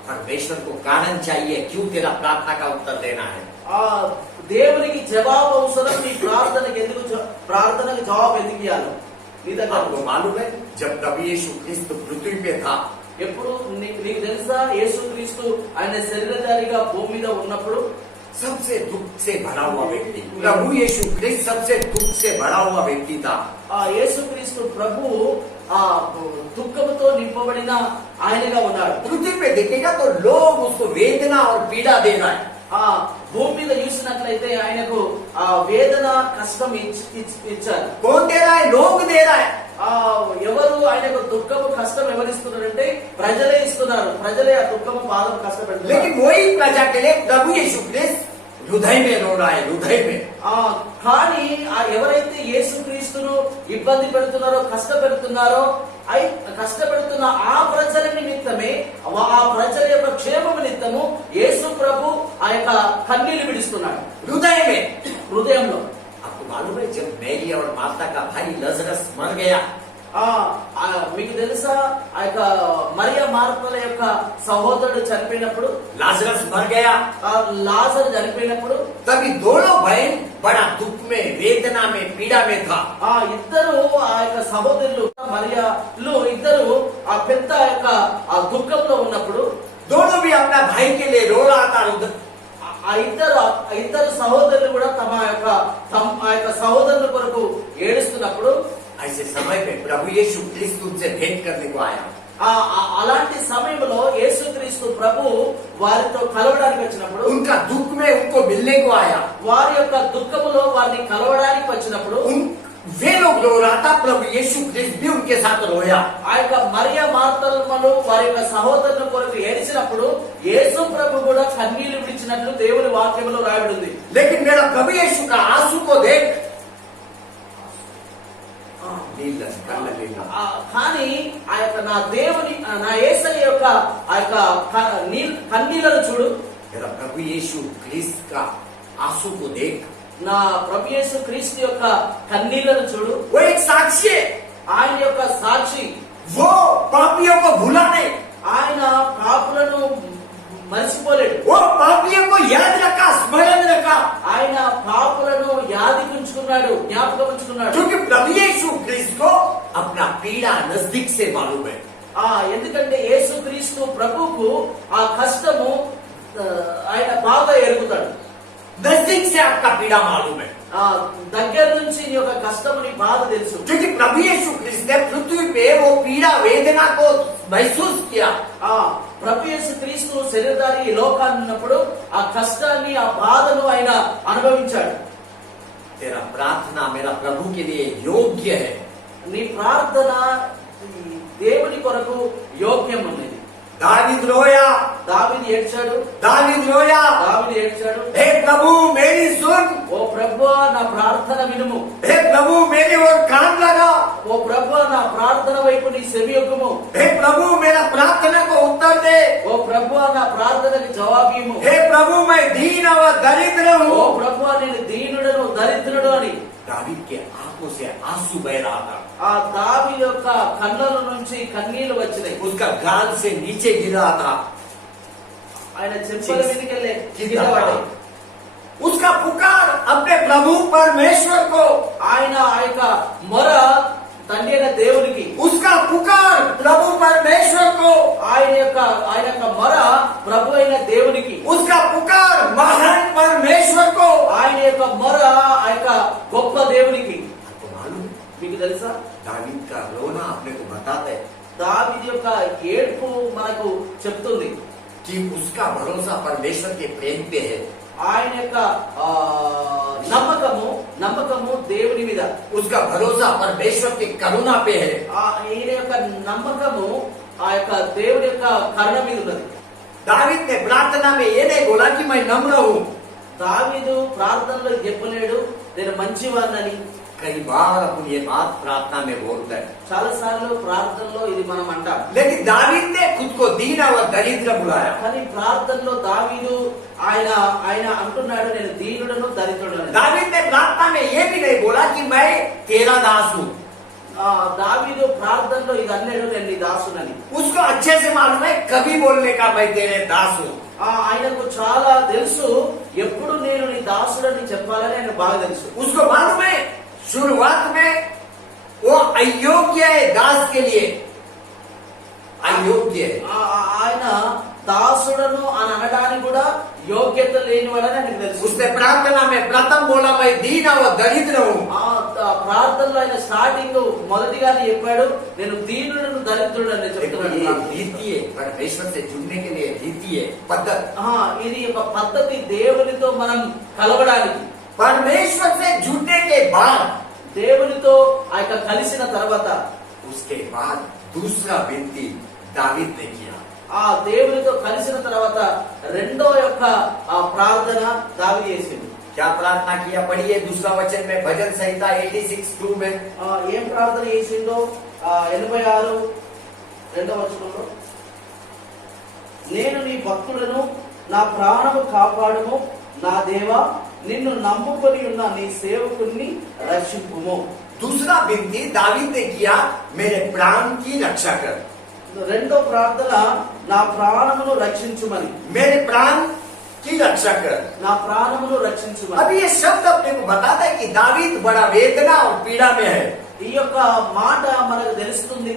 परमेश्वर को कारण चाहिए, क्यों तेरा प्रार्थना का उत्तर देना है। దేవునికి జవాబు అవసరం. నీ ప్రార్థనకు జవాబు ఎందుకు ఇవ్వాలి? నీ దగ్గర आपको मालूम है, जब प्रभु यीशु क्रिस्त पृथ्वी पे था, ఎప్పుడు నీకు తెలుసా, యేసుక్రీస్తు ఆయన శరీరధారిగా భూమి మీద ఉన్నప్పుడు सबसे दुख से भरा हुआ व्यक्ति, प्रभु यीशु क्रिस्त सबसे दुख से भरा हुआ व्यक्ति था। యేసుక్రీస్తు ప్రభు దుఃఖంతో నింపబడిన ఆయనగా ఉన్నాడు. पृथ्वी पे देखेगा तो लोग उसको वेदना और पीड़ा दे रहा है। భూమి మీద చూసినట్లయితే ఆయనకు వేదన, కష్టం ఇచ్చారు. कौन दे रहा है? लोग दे रहा है। ఎవరు ఆయనకు దుఃఖము, కష్టం ఎవరిస్తున్నారంటే ప్రజలే ఇస్తున్నారు. ప్రజలే ఆ దుఃఖము, బాధను కష్టపెడుతున్నారు. लेकिन वही प्रजा के लिए प्रभु यीशु क्रिस्त हृदय में रो रहा है, हृदय में। కానీ ఎవరైతే యేసుక్రీస్తును ఇబ్బంది పెడుతున్నారో, కష్టపెడుతున్నారో, కష్టపెడుతున్న ఆ ప్రజల నిమిత్తమే, ఆ ప్రజల యొక్క క్షేమం నిమిత్తము యేసు ప్రభు ఆ యొక్క కన్నీళ్లు విడుస్తున్నాడు हृदय में, హృదయంలో. आपको मालूम है, जब मैरी और मार्था का भाई लजरस मर गया, మీకు తెలుసా, ఆ యొక్క మరియా మార్తల యొక్క సహోదరుడు చనిపోయినప్పుడు, लाजरस मर गया, లాజరు చనిపోయినప్పుడు, तभी दोनों बहन बड़ा दुख में, वेदना में, पीड़ा में था। ఇద్దరు ఆ యొక్క సహోదరులు మరియాలు ఇద్దరు ఆ పెద్ద యొక్క ఆ దుఃఖంలో ఉన్నప్పుడు, दोनों भी अपना भाई के लिए रो रहा था। ఇద్దరు సహోదరులు కూడా తమ యొక్క సహోదరుల కొరకు ఏడుస్తున్నప్పుడు, ऐसे समय में प्रभु यीशु क्रिस्त उनसे भेंट करने को आया। అలాంటి సమయంలో యేసుక్రీస్తు ప్రభు వారితో కలవడానికి వచ్చినప్పుడు, उनका दुख में उनको मिलने को आया। వారి యొక్క దుఃఖములో వారిని కలవడానికి వచ్చినప్పుడు वे लोग रो रहा था, प्रभु यीशु क्रिस्त भी उनके साथ रोया। ఆ యొక్క మరియా మార్తలు వారి యొక్క సహోదరుల కొరకు ఏడ్చినప్పుడు యేసు ప్రభు కూడా కన్నీళ్లు విడిచినట్లు దేవుని వాక్యంలో రాయబడి ఉంది. लेकिन मेरा प्रभु यीशु का आंसू को देख, కానీ ఆ యొక్క నా దేవుని, నా యేసయ్య యొక్క ఆ యొక్క కన్నీళ్లను చూడు. मेरा प्रभु यीशु क्रिस्त का आंसू को देख, నా ప్రభు యేసు క్రీస్తు యొక్క కన్నీళ్లను చూడు. वो एक साक्षी है। ఆయన యొక్క సాక్షి. वो पापियों को भूला नहीं, ఆయన పాపులను మర్చిపోలేడు. वो पापियों को याद रखा, स्मरण रखा। ఆయన పాపులను యాదికుంచుకున్నాడు, జ్ఞాపకం ఉంచుకున్నాడు. क्योंकि प्रभु यीशु क्रिस्त को अपना पीड़ा नजदीक से मालूम है। ఎందుకంటే యేసుక్రీస్తు ప్రభువుకు ఆ కష్టము ఆయన బాగా ఎరుగుతాడు. नजदीक से आपका पीड़ा मालूम है, దగ్గర నుంచి నీ యొక్క కష్టముని బాధ తెలుసు. क्योंकि प्रभु यीशु क्रिस्त ने पृथ्वी पे वो पीड़ा वेदना को महसूस किया। ప్రభు యేసు క్రీస్తు శరీరధారి ఈ లోకాన్ని ఉన్నప్పుడు ఆ కష్టాన్ని, ఆ బాధను ఆయన అనుభవించాడు. तेरा प्रार्थना मेरा प्रभु के लिए योग्य है। నీ ప్రార్థన దేవుని కొరకు యోగ్యం ఉన్నది. दावीद रोया, దావీదు ఏడ్చాడు. दावीद रोया, దావీదు ఏడ్చాడు. हे प्रभु मेरी सुन, ఓ ప్రభువా నా ప్రార్థన వినుము. हे प्रभु मेरी ओर कान लगा, ఓ ప్రభువా నా ప్రార్థన వైపు నీ చెవియొగ్గుము. हे प्रभु मेरा प्रार्थना को उत्तर दे, ఓ ప్రభువా నా ప్రార్థనకి జవాబియ్యుము. हे प्रभु मैं दीन और दरिद्र ఓ हूँ। ప్రభువా నేను దీనుడను, దరిద్రుడు అని दावीद के आंखों से से आंसू बह रहा था। ఆ దావీదు యొక్క కన్నుల నుంచి కన్నీళ్లు వచ్చినాయి. उसका गाल से नीचे गिर रहा था। ఆయన చెంపల మీదకి వెళ్ళే गिर కింద रहा పడ్డాయి. था। उसका पुकार अपने प्रभु परमेश्वर को, ఆయన ఆ యొక్క మొర తండ్రి అయిన దేవునికి, उसका पुकार प्रभु परमेश्वर को, ఆయన యొక్క మొర ప్రభు అయిన దేవునికి, उसका पुकार महान परमेश्वर को। ఆయన యొక్క మొర ఆ యొక్క గొప్ప దేవునికి. आपको मालूम है మీకు తెలుసా दावीद का रोना अपने को बताता है దావీదు యొక్క ఏడ్పు మనకు చెప్తుంది कि उसका भरोसा परमेश्वर के प्रेम पे है। ఆయన యొక్క నమ్మకము దేవుని మీద, उसका भरोसा परमेश्वर की करुणा पे है। ఈయన యొక్క నమ్మకము ఆ యొక్క దేవుడి యొక్క కరుణ మీద ఉన్నది. दावीद ने प्रार्थना में ये नहीं बोला कि मैं नम्र हूँ। దావీదు ప్రార్థనలో చెప్పలేడు నేను మంచివాడినని. कई बार अपन ये बात प्रार्थना में बोलते हैं, చాలా సార్లు ప్రార్థనలో ఇది మనం అంటాం. लेकिन दावीद ने खुद को दीन और दरिद्र बुलाया। కానీ ప్రార్థనలో దావీదు ఆయన అంటున్నాడు నేను దీనుడను దరిద్రుడను. दावीद ने प्रार्थना में ये भी नहीं बोला कि मैं तेरा दास हूँ। దావీదు ప్రార్థనలో ఇది అన్నాడు నేను నీ దాసునని. उसको अच्छे से मालूम है कभी बोलने का मैं तेरे दास हूँ। ఆయనకు చాలా తెలుసు ఎప్పుడు నేను నీ దాసుడని చెప్పాలని ఆయన బాగా తెలుసు. उसको मालूम है शुरुआत में वो अयोग्य है दास के लिए, अयोग्य है। ఆయన దాసుడను అని అనడానికి కూడా యోగ్యత లేనివాడని ఆయనకు తెలుసు. उसने प्रार्थना में प्रथम बोला मैं दीन और दरिद्र हूँ। ప్రార్థనలో ఆయన స్టార్టింగ్ మొదటిగానే చెప్పాడు నేను దీనుడను దరిద్రుడని देखो చెప్తున్నాడు. ये रीति है परमेश्वर से जुड़ने के लिए, रीति है, पद्धति। ఇది ఒక పద్ధతి దేవునితో మనం కలవడానికి. परमेश्वर से जुड़ने के बाद దేవునితో ఆ యొక్క కలిసిన తర్వాత उसके बाद दूसरा विनती दावीद ने किया। ఆ దేవునితో కలిసిన తర్వాత రెండో యొక్క ఆ ప్రార్థన దావీదు చేసిండు. क्या प्रार्थना किया पढ़िए दूसरा वचन में भजन संहिता 86:2 में। ఏం ప్రార్థన చేసిండో 86 రెండవ వచనంలో నేను నీ భక్తుడను నా ప్రాణము కాపాడుము నా దేవా నిన్ను నమ్ముకొని ఉన్న నీ సేవకుణ్ణి రక్షింపుము. दूसरा विनती दावीद ने किया मेरे प्राण की रक्षा कर। రెండో ప్రార్థన నా ప్రాణమును రక్షించుమని. मेरे प्राण की रक्षा कर। నా ప్రాణమును రక్షించుమని. अब ये शब्द अपने को बताता है कि दावीद बड़ा वेदना और पीड़ा में है। ఈ యొక్క మాట మనకు తెలుపుతుంది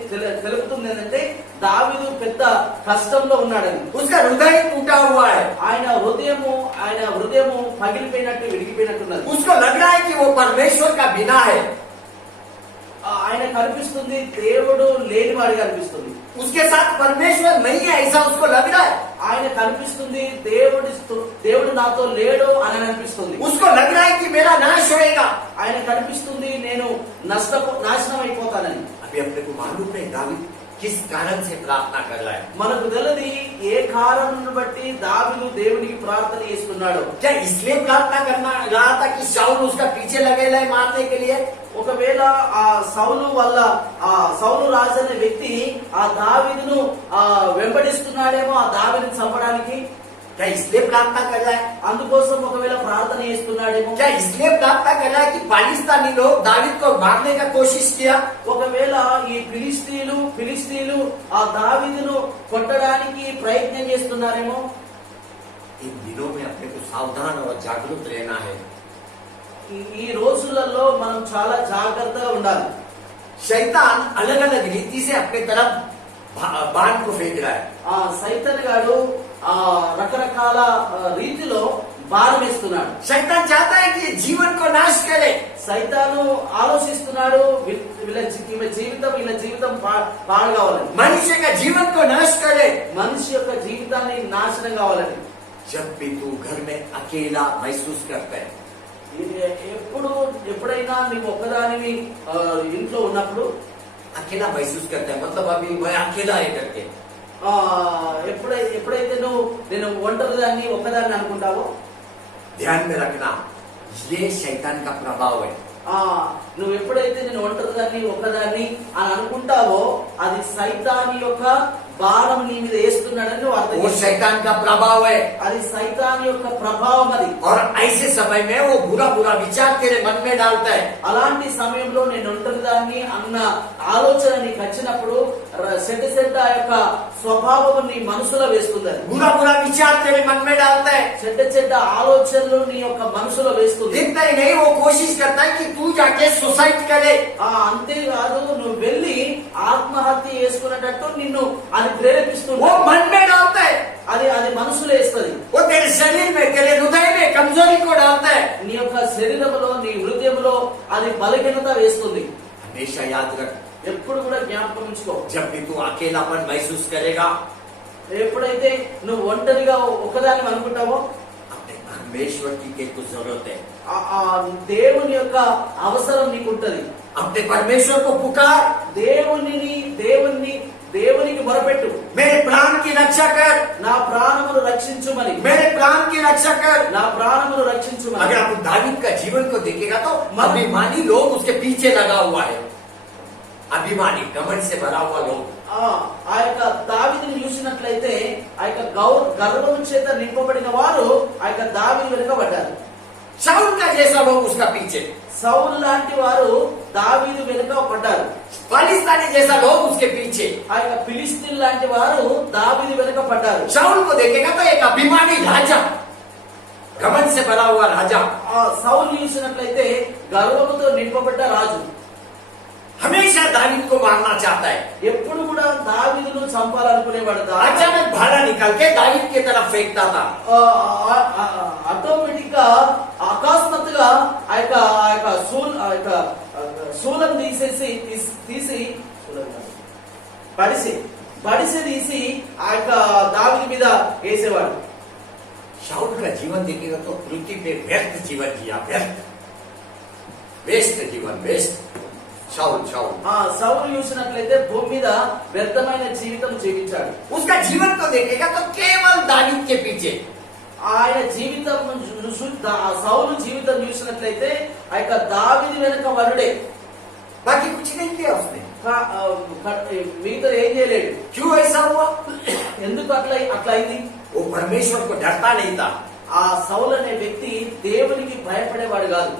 ఏంటంటే దావీదు పెద్ద కష్టంలో ఉన్నాడని. उसका हृदय टूटा हुआ है। ఆయన హృదయము పగిలిపోయినట్టు విడిగిపోయినట్టున్నది. उसको लग रहा है कि वो परमेश्वर का बिना है। ఆయన కనిపిస్తుంది దేవుడు లేనివాడిగా అనిపిస్తుంది. उसके साथ परमेश्वर नहीं है ऐसा उसको लग रहा है। ఆయన కనిపిస్తుంది దేవుడు నాతో లేడు అని అనిపిస్తుంది. उसको लग रहा है कि मेरा नाश होएगा। ఆయన కనిపిస్తుంది నేను నాశనం అయిపోతానని. अभी अपने को मालूम नहीं दावीद किस कारण से प्रार्थना कर रहा है। మనకు తెలియదు ఏ కారణం బట్టి దావీదు దేవునికి ప్రార్థన చేస్తున్నాడు. क्या इसलिए प्रार्थना करना रहा था कि शाऊल उसका पीछे लगे रहे मारने के लिए? ఒకవేళ ఆ సౌలు రాజు అనే వ్యక్తి ఆ దావీదును వెంబడిస్తున్నాడేమో ఆ దావీదుని చంపడానికి. क्या इसलिए प्रार्थना कर रहा है? అందుకోసం ఒకవేళ ప్రార్థన చేస్తున్నాడేమో. क्या इसलिए प्रार्थना कर रहा है कि पाकिस्तानी लोग दावीद को मारने का कोशिश किया? ఒకవేళ ఈ ఫిలిస్తీన్లు ఆ దావీదును కొట్టడానికి ప్రయత్నం చేస్తున్నారేమో. इन दिनों में अपने को सावधान और जागरूक रहना है। ఈ రోజులలో మనం చాలా జాగ్రత్తగా ఉండాలి. शैतान अलग अलग रीति से अपने तरफ बाण को फेंक रहा है। సైతాన్ గాడు రకరకాల రీతిలో భారం వేస్తున్నాడు. शैतान चाहता है कि जीवन को नाश करे। సైతాను ఆలోచిస్తున్నాడు వీళ్ళ జీవితం పాడు కావాలని, मनुष्य का जीवन को नाश करे। మనిషి యొక్క జీవితాన్ని నాశనం కావాలని. जब भी तू घर में अकेला महसूस करता है, ఎప్పుడైనా నీవు ఒక్కదానివి ఇంట్లో ఉన్నప్పుడు अकेला महसूस करता है मतलब अभी मैं अकेला है करके, ఎప్పుడైతే నేను ఒంటరిదాన్ని ఒక్కదాన్ని అనుకుంటావో ध्यान में रखना ये शैतान का प्रभाव है। నువ్వు ఎప్పుడైతే నేను ఒంటరిదాన్ని ఒక్కదాన్ని అని అనుకుంటావో అది సైతాని యొక్క బాణం నీ మీద వేస్తున్నాడని నువ్వు అర్థం वो చేసుకో. शैतान का प्रभाव है। అది సైతాన్ యొక్క ప్రభావం అది. और ऐसे समय में वो बुरा बुरा विचार तेरे मन में डालता है। అలాంటి సమయంలో నేను ఒంటరిదాన్ని అన్న ఆలోచన నీకు వచ్చినప్పుడు చెడ్డ ఆ యొక్క స్వభావం నీ మనసులో వేస్తుంది. बुरा बुरा विचार तेरे मन में डालता है। చెడ్డ ఆలోచనలు నీ యొక్క మనసులో వేస్తుంది. इतना ही नहीं, वो कोशिश करता है कि तू जाके सुसाइड करे। అంతేకాదు నువ్వు వెళ్ళి ఆత్మహత్య చేసుకునేటట్టు నిన్ను అది ప్రేరేపిస్తుంది. वो मन में डालता है। అది అది మనసులో వేస్తుంది. वो तेरे शरीर में, तेरे हृदय में कमजोरी को डालता है। నీ యొక్క శరీరంలో నీ హృదయంలో అది బలహీనత వేస్తుంది. हमेशा याद रख, ఎప్పుడు కూడా జ్ఞాపకం ఉంచుకో. जब भी तू अकेलापन महसूस करेगा, ఎప్పుడైతే నువ్వు ఒంటరిగా ఒకదాన్ని అనుకుంటావో अपने परमेश्वर की तेरे जरूरत है। ఆ దేవుని యొక్క అవసరం నీకు ఉంటది. अपने परमेश्वर को पुकार, దేవునికి మొరపెట్టు. मेरे प्राण की रक्षा कर, నా ప్రాణమును రక్షించుమని. मेरे प्राण की रक्षा कर। నా ప్రాణమును రక్షించుమని. अगर आप दावीद का जीवन को देखेगा तो अभिमानी लोग उसके पीछे लगा हुआ है। अभिमानी, घमंड से भरा हुआ लोग। ఆ యొక్క దావీదుని చూసినట్లయితే ఆ యొక్క గర్వం చేత నింపబడిన వారు ఆ యొక్క దావీదు వెనుక పడ్డారు. शाऊल का जैसा लोग उसका पीछे, సౌలు లాంటి వారు దావీదు వెనుక పడ్డారు. पाकिस्तानी जैसा लोग उसके पीछे। ఆ యొక్క ఫిలిస్తీన్ లాంటి వారు దావీదు వెనుక పడ్డారు. शाऊल को देखेगा तो एक अभिमानी राजा, घमंड से भरा हुआ राजा। సౌలు చూసినట్లయితే గర్వముతో నింపబడ్డ రాజు. हमेशा दावीद को मारना चाहता है। ఎప్పుడు కూడా దావీదును చంపాలనుకునేవాడు. अचानक भाला निकाल के दावीद की तरफ फेंकता था। ఆటోమేటిక్ గా అకస్మాత్తుగా ఆ యొక్క శూలం తీసి బడిసె తీసి ఆ యొక్క దావీదు మీద వేసేవాడు. शाऊल का जीवन देखेगा तो पृथ्वी पे व्यर्थ जीवन जिया, व्यर्थ, वेस्ट जीवन, वेस्ट। शाऊल సౌలు చూసినట్లయితే భూమి మీద వ్యర్థమైన జీవితం జీవించాడు. उसका जीवन को देखेगा तो केवल दावीद के पीछे। ఆయన జీవితం సౌలు జీవితం చూసినట్లయితే ఆ యొక్క దావీదు వెనుక వరుడే. बाकी कुछ नहीं किया उसने। మిగతా ఏం చేయలేడు. क्यों ऐसा हुआ? ఎందుకు అట్లా అయింది? वो परमेश्वर को डरता नहीं था। ఆ సౌలు అనే వ్యక్తి దేవునికి భయపడేవాడు కాదు.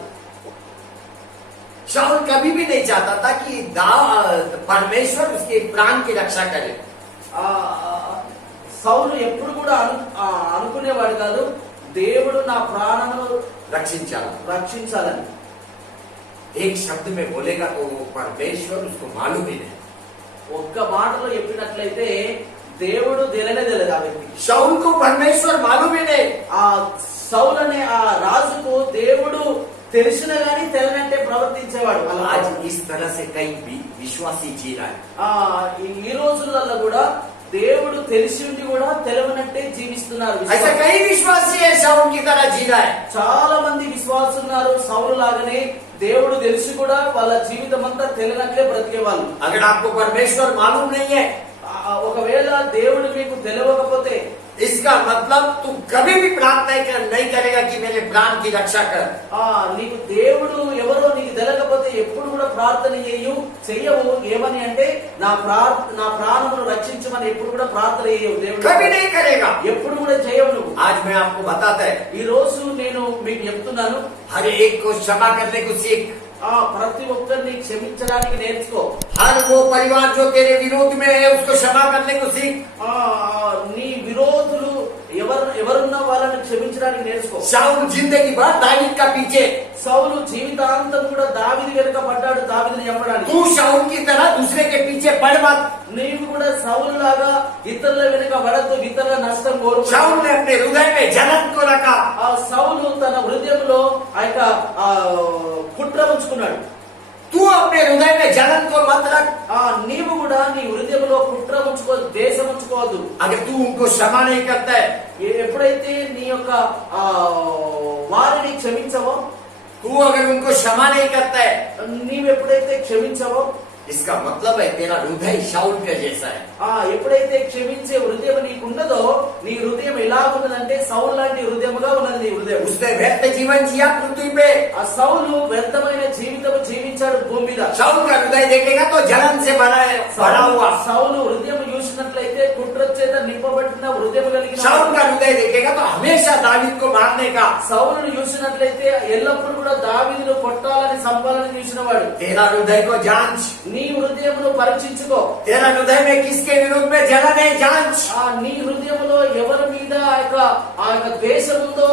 शाऊल कभी भी नहीं चाहता था कि परमेश्वर उसके प्राण की रक्षा करे। సౌలు ఎప్పుడు కూడా అనుకునేవాడు కాదు దేవుడు నా ప్రాణమును రక్షించాలని. एक शब्द में बोलेगा तो वो परमेश्वर उसको मालूम ही नहीं। ఒక్క మాటలో చెప్పినట్లయితే దేవుడు తెలియదు ఆ వ్యక్తికి. शाऊल को परमेश्वर मालूम ही नहीं। ఆ సౌలు అనే ఆ రాజుకు దేవుడు తెలిసినా గానీ తెలియనట్టే ప్రవర్తించేవాడు. आज इस तरह से कई विश्वासी जी रहा है। ఈ రోజులలో కూడా దేవుడు తెలిసి ఉండి కూడా తెలియనట్టే జీవిస్తున్నారు. ऐसा कई विश्वासी है शाऊल की तरह जी रहा है। చాలా మంది విశ్వాసులు ఉన్నారు సౌలు లాగానే దేవుడు తెలిసి కూడా వాళ్ళ జీవితం అంతా తెలియనట్లే బ్రతికే వాళ్ళు. अगर आपको परमेश्वर मालूम नहीं है, ఒకవేళ దేవుడు మీకు తెలియకపోతే इसका मतलब तू कभी भी प्रार्थना नहीं करेगा कि मेरे प्राण की रक्षा कर। నీకు దేవుడు ఎవరో నీకు తెలియకపోతే ఎప్పుడు కూడా ప్రార్థన చెయ్యవు. ఏమని అంటే నా ప్రాణమును రక్షించమని ఎప్పుడు కూడా ప్రార్థన చేయవు. దేవుడు कभी नहीं करेगा, ఎప్పుడు కూడా చేయవు నువ్వు. आज मैं आपको बताता है, ఈ రోజు నేను మీకు చెప్తున్నాను, हर एक को क्षमा करने को सीख। ప్రతి ఒక్కరిని క్షమించడానికి నేర్చుకో. हर वो परिवार जो तेरे विरोध में है उसको क्षमा करने को सीख। నీ విరోధులు ఎవరున్న వాళ్ళని క్షమించడానికి నేర్చుకో. शाऊल जिंदगी भर दावीद का पीछे, సౌలు జీవితాంతం కూడా దావీదు వెనుక పడ్డాడు దావీదుని చంపడానికి. तू शाऊल की तरह दूसरे के पीछे पड़ मत। నీవు కూడా సౌలు లాగా ఇతరుల వెనుక పడద్దు, ఇతరుల నష్టం కోరు. शाऊल ने अपने हृदय में जलन को रखा। సౌలు తన హృదయంలో ఆ యొక్క కుట్ర ఉంచుకున్నాడు. तू अपने हृदय में जलन को मत रख। నీవు కూడా నీ హృదయంలో కుట్ర ఉంచుకోవద్దు, దేశం ఉంచుకోవద్దు. अगर तू उनको क्षमा नहीं करता है, ఎప్పుడైతే నీ యొక్క వారిని క్షమించవో, तू अगर उनको क्षमा नहीं करता है, నీవు ఎప్పుడైతే క్షమించవో, इसका मतलब है तेरा हृदय शाऊल के जैसा है। ఎప్పుడైతే క్షమించే హృదయం నీకున్నదో నీ హృదయం ఎలా ఉన్నదంటే సౌలు లాంటి హృదయముగా ఉన్నది నీ హృదయం. उसने व्यर्थ जीवन जिया पृथ्वी पे। ఆ సౌలు వ్యర్థమైన జీవితం జీవించాడు భూమి మీద. शाऊल का हृदय देखेगा तो जलन से भरा हुआ। సౌలు హృదయం చూసినట్లయితే కుట్ర చేత నింపబడిన హృదయం కలిగిన. शाऊल का हृदय देखेगा तो हमेशा दावीद को मारने का। సౌలును చూసినట్లయితే ఎల్లప్పుడూ కూడా దావీదును కొట్టాలని సంపాలని చూసిన వాడు. तेरा हृदय को जांच। నీ హృదయమును పరీక్షించుకో. तेरा हृदय में किसके विरुद्ध में जलन है, जांच। నీ హృదయంలో ఎవరి మీద ఆ యొక్క ద్వేషం ఉందో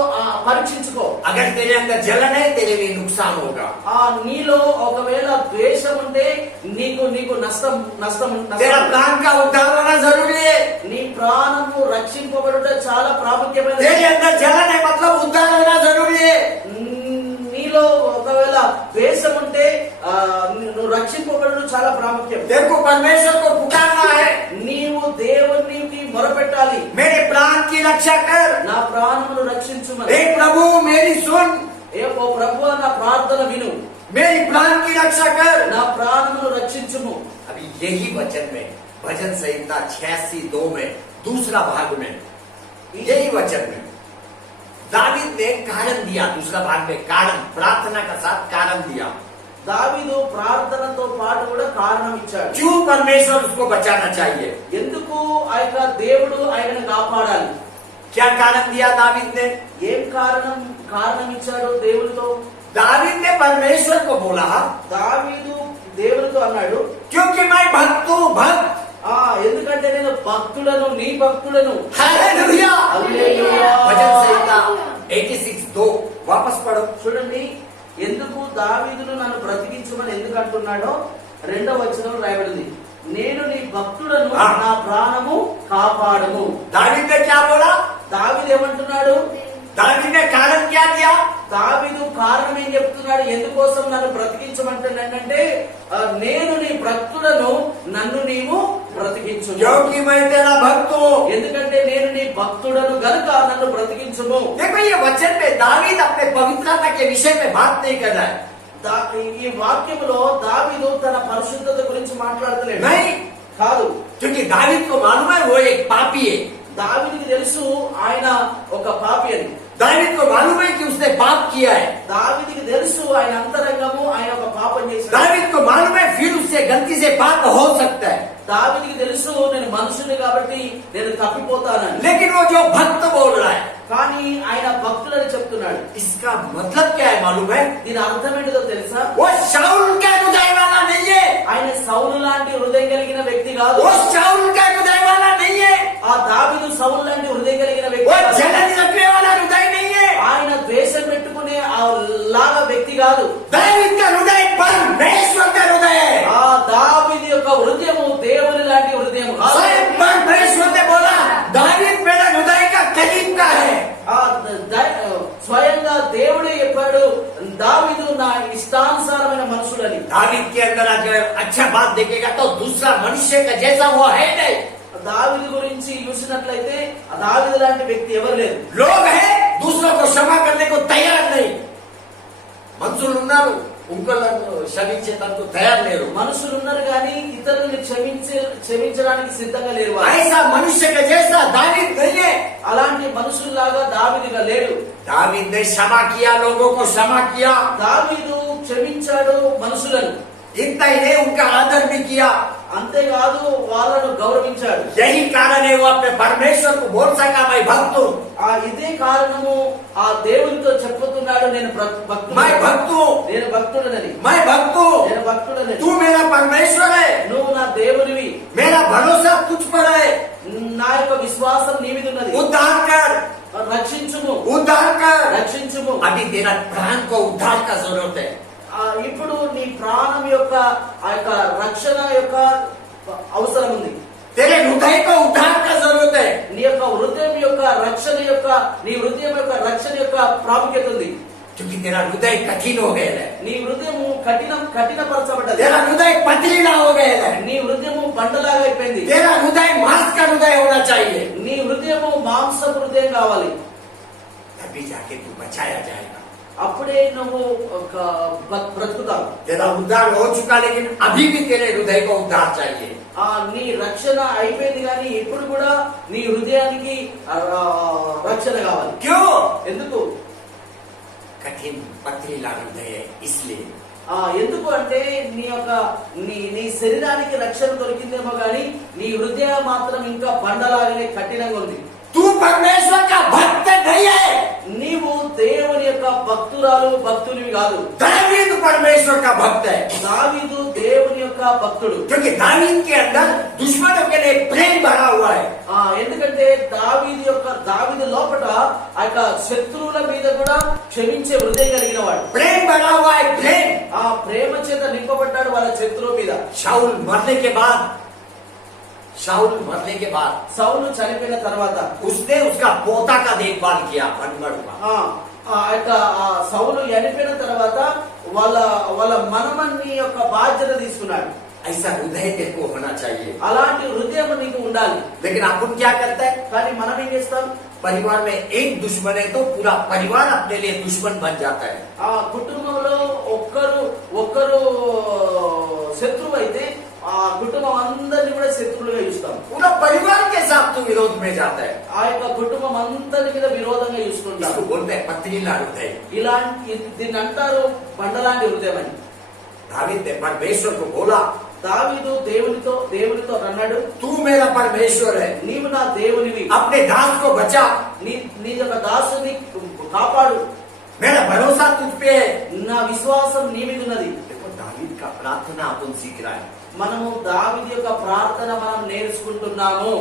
పరీక్షించుకో. अगर तेरे अंदर जलन है तेरे लिए नुकसान होगा। నీలో ఒకవేళ ద్వేషం ఉంటే నీకు నష్టం. तेरा प्राण का उद्धार होना जरूरी है। నీ ప్రాణము రక్షింపబడుట చాలా ప్రాముఖ్యమైనది. तेरे अंदर जलन है मतलब उद्धार होना जरूरी है। నీలో ఒకవేళ ద్వేషం ఉంటే నువ్వు రక్షింపబడడం చాలా ప్రాముఖ్యం. तेरे को परमेश्वर को पुकारना है। నీవు దేవునికి మొరపెట్టాలి. मेरे प्राण की रक्षा कर। నా ప్రాణమును రక్షించుమని. हे प्रभु मेरी सुन। ఓ ప్రభువా నా ప్రార్థన విను. मेरी प्राण की रक्षा कर। నా ప్రాణమును రక్షించుము. अभी यही वचन में भजन संहिता 86:2 में दूसरा भाग में यही वचन में दावीद ने कारण दिया। दूसरा भाग में कारण, प्रार्थना का साथ कारण दिया। దావీదు ప్రార్థనతో పాటు కూడా కారణం ఇచ్చాడు. क्यों परमेश्वर उसको बचाना चाहिए? ఎందుకు ఆ యొక్క దేవుడు ఆయనను కాపాడాలి? क्या कारण दिया दावीद ने? ఏం కారణం ఇచ్చాడు దేవుడితో? दावीद ने परमेश्वर को बोला, దావీదు దేవుడితో అన్నాడు, क्योंकि मैं भक्त हूँ, भक्त। ఎందుకంటే నేను భక్తులను, నీ భక్తులను. हालेलुया। హల్లెలూయా. भजन संहिता 86:2 वापस पढ़ो। చూడండి, ఎందుకు దావీదును నన్ను బ్రతికించమని ఎందుకు అంటున్నాడో 2వ వచనంలో రాయబడింది. నేను నీ భక్తులను, నా ప్రాణము కాపాడము. दावीद ने क्या बोला? దావీదు ఏమంటున్నాడు? दावीद ने कारण क्या दिया? దావీదు కారణం ఏం చెప్తున్నాడు? ఎందుకోసం నన్ను బ్రతికించమంటున్నాడంటే నేను నీ భక్తులను, నన్ను నీవు బ్రతికించు. क्योंकि मैं तेरा भक्त हूँ। ఎందుకంటే నేను నీ భక్తుడను గనుక నన్ను బ్రతికించుము. देखो ये वचन में दावीद अपने पवित्रता के विषय में बात नहीं कर रहा है। ఈ వాక్యములో దావీదు తన పరిశుద్ధత గురించి మాట్లాడతలేడు. नहीं, కాదు. क्योंकि दावीद को मालूम है वो एक पापी है। దావీదుకి తెలుసు ఆయన ఒక పాపి అని. दावीद को मालूम है कि उसने पाप किया है। దావీదుకి తెలుసు ఆయన అంతరంగము ఆయన ఒక పాపం చేశాడు. दावीद को मालूम है फिर उससे गलती से पाप हो सकता है। దావీదుకి తెలుసు నేను మనుషుని కాబట్టి నేను తప్పిపోతానని. लेकिन वो जो भक्त बोल रहा है, కానీ ఆయన భక్తులని చెప్తున్నాడు. इसका मतलब क्या है मालूम है? దీని అర్థం ఏంటిదో తెలుసా? वो शाऊल का हृदय वाला नहीं है। ఆయన సౌలు లాంటి హృదయం కలిగిన వ్యక్తి కాదు. वो शाऊल का हृदय वाला नहीं है। ఆ దావీదు సౌలు లాంటి హృదయం కలిగిన వ్యక్తి वो కాదు. जलन रखने वाला हृदय नहीं है। ఆయన ద్వేషం పెట్టుకునే ఆ లాగా వ్యక్తి కాదు. दावीद का हृदय परमेश्वर का हृदय है। ఆ దావీదు యొక్క హృదయము దేవుని లాంటి హృదయం కాదు. स्वयं परमेश्वर ने बोला दावीद मेरा हृदय का करीब का है। స్వయంగా దేవుడే చెప్పాడు దావీదు నా ఇష్టానుసారమైన మనుషులని. दावीद के अंदर अगर अच्छा बात देखेगा तो दूसरा मनुष्य का जैसा वो है नहीं। దావీదు గురించి చూసినట్లయితే దావీదు లాంటి వ్యక్తి ఎవరు లేరు. लोग हैं दूसरों को क्षमा करने को तैयार नहीं। మనుషులు ఉన్నారు క్షమించేందుకు తయారు లేరు. మనుషులు ఉన్నారు కానీ ఇతరులను క్షమించడానికి సిద్ధంగా లేరు. ऐसा मनुष्य का जैसा दावीद नहीं है। అలాంటి మనుషుల్లాగా దావీదుగా లేడు. दावीद ने क्षमा किया, लोगों को क्षमा किया। దావీదు క్షమించాడు మనుషులను. इतना ही नहीं उनका आदर भी किया। అంతేకాదు వాళ్ళను గౌరవించాడు. यही कारण है वो अपने परमेश्वर को बोल सका मैं भक्त हूँ। ఇదే కారణము ఆ దేవునితో చెప్పుతున్నాడు నేను భక్తుడు, मैं भक्त हूँ, నేను భక్తుడనని, मैं भक्त हूँ। నేను భక్తుడనని. तू मेरा परमेश्वर है, నువ్వు నా దేవునివి, मेरा भरोसा तुझ पर है। నా యొక్క విశ్వాసం నీ మీద ఉన్నది. उद्धार कर, రక్షించుము, उद्धार कर। రక్షించుము. अभी तेरा प्राण को उद्धार का जरूरत है। ఇప్పుడు నీ ప్రాణం యొక్క ఆ యొక్క రక్షణ యొక్క అవసరం ఉంది. तेरे हृदय को उद्धार का जरूरत है। నీ యొక్క హృదయం యొక్క రక్షణ యొక్క నీ హృదయం యొక్క రక్షణ యొక్క ప్రాముఖ్యత ఉంది. क्योंकि तेरा हृदय कठिन हो गया है। నీ హృదయము కఠినపరచబడ్డది. तेरा हृदय पथरीला हो गया है। నీ హృదయము బండలాగా అయిపోయింది. तेरा हृदय मांस का हृदय होना चाहिए। నీ హృదయము మాంసపు హృదయం కావాలి. तभी जाके तू बचाया जाएगा। అప్పుడే నువ్వు ఒక బ్రతుకుతావు. तेरा उद्धार हो चुका लेकिन अभी भी तेरे हृदय को उद्धार चाहिए. నీ రక్షణ అయిపోయింది కానీ ఇప్పుడు కూడా నీ హృదయానికి రక్షణ కావాలి. क्यों? ఎందుకు? कठिन पथरीला हृदय है इसलिए. ఎందుకు అంటే నీ శరీరానికి రక్షణ దొరికిందేమో కానీ నీ హృదయం మాత్రం ఇంకా బండలాగానే కఠినంగా ఉంది. तू परमेश्वर का भक्त नहीं है. నీవు దేవుని యొక్క భక్తునివి కాదు. दावीद परमेश्वर का भक्त है. దావీదు దేవుని యొక్క భక్తుడు. क्योंकि दावीद के अंदर दुश्मनों के लिए प्रेम भरा हुआ है. ఎందుకంటే దావీదు లోపల ఆ యొక్క శత్రువుల మీద కూడా క్షమించే హృదయం కలిగిన వాడు. प्रेम भरा हुआ है. प्रेम. ఆ ప్రేమ చేత నింపబడ్డాడు వాళ్ళ శత్రువు మీద. शाऊल मरने के बाद సౌలు చనిపోయిన తర్వాత उसने उसका पोता का देखभाल किया. मनमड़ का సౌలు చనిపోయిన తర్వాత వాళ్ళ మనమన్ని యొక్క బాధ్యత తీసుకున్నాడు. ऐसा हृदय तेरे को होना चाहिए. అలాంటి హృదయం నీకు ఉండాలి. लेकिन अपन क्या करता है? కానీ మనం ఏం చేస్తాం? परिवार में एक दुश्मन है तो पूरा परिवार अपने लिए दुश्मन बन जाता है. ఆ కుటుంబంలో ఒక్కరు శత్రువు అయితే ఆ కుటుంబం అందరినీ కూడా శత్రువులుగా చూస్తాం. पूरा परिवार के साथ तो विरोध में जाता है. ఆ యొక్క కుటుంబం అందరి మీద విరోధంగా చూసుకుంటాం. इसको बोलते हैं पथरीला हृदय. దీన్ని అంటారు బండలాంటి హృదయం అని. दावीद ने परमेश्वर को बोला, దావీదు దేవునితో అన్నాడు, तू मेरा परमेश्वर है. నీవు నా దేవునివి. अपने दास को बचा. నీ యొక్క దాసుని కాపాడు. मेरा भरोसा तुझ पे है. నా విశ్వాసం నీ మీద ఉన్నది. देखो दावीद का प्रार्थना अपन सीख रहा है. మనము దావీదు యొక్క ప్రార్థన మనం నేర్చుకుంటున్నాము.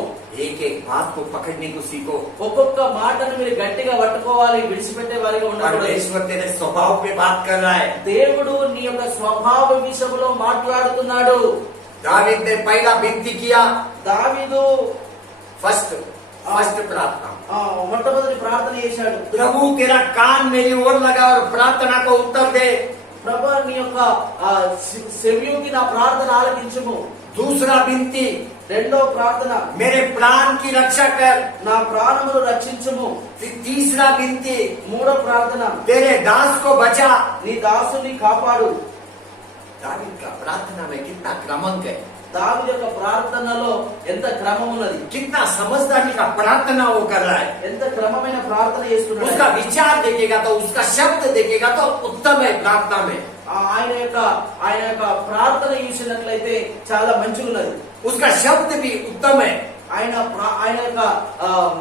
एक एक बात को पकड़ने को सीखो. ఒక్కొక్క మాటను మీరు గట్టిగా పట్టుకోవాలి, విడిచిపెట్టే వారిగా ఉండకూడదు. परमेश्वर तेरे स्वभाव पे बात कर रहा है. దేవుడు నీ యొక్క స్వభావ విషయంలో మాట్లాడుతున్నాడు. दावीद ने पहला विनती किया. దావీదు फर्स्ट प्रार्थना, మొట్టమొదటి ప్రార్థన చేశాడు. प्रभु तेरा कान मेरी ओर लगा और प्रार्थना को उत्तर दे. ప్రభు నీ యొక్క సెవియోకి నా ప్రార్థన ఆలకించుము. दूसरा विनती, రెండో ప్రార్థన, मेरे प्राण की रक्षा कर. నా ప్రాణమును రక్షించుము. फिर तीसरा विनती, మూడో ప్రార్థన, तेरे दास को बचा. నీ దాసుని కాపాడు. दावीद का प्रार्थना में कितना क्रमांक है, దావీదు యొక్క ప్రార్థనలో ఎంత క్రమం ఉన్నది, कितना समझदारी का प्रार्थना वो कर रहा है. ఎంత క్రమమైన ప్రార్థన చేస్తున్నాడు. उसका विचार देखेगा तो, उसका शब्द देखेगा तो उत्तम है प्रार्थना में. ఆయన యొక్క ప్రార్థన చూసినట్లయితే చాలా మంచిగా ఉన్నది. उसका शब्द भी उत्तम है. ఆయన యొక్క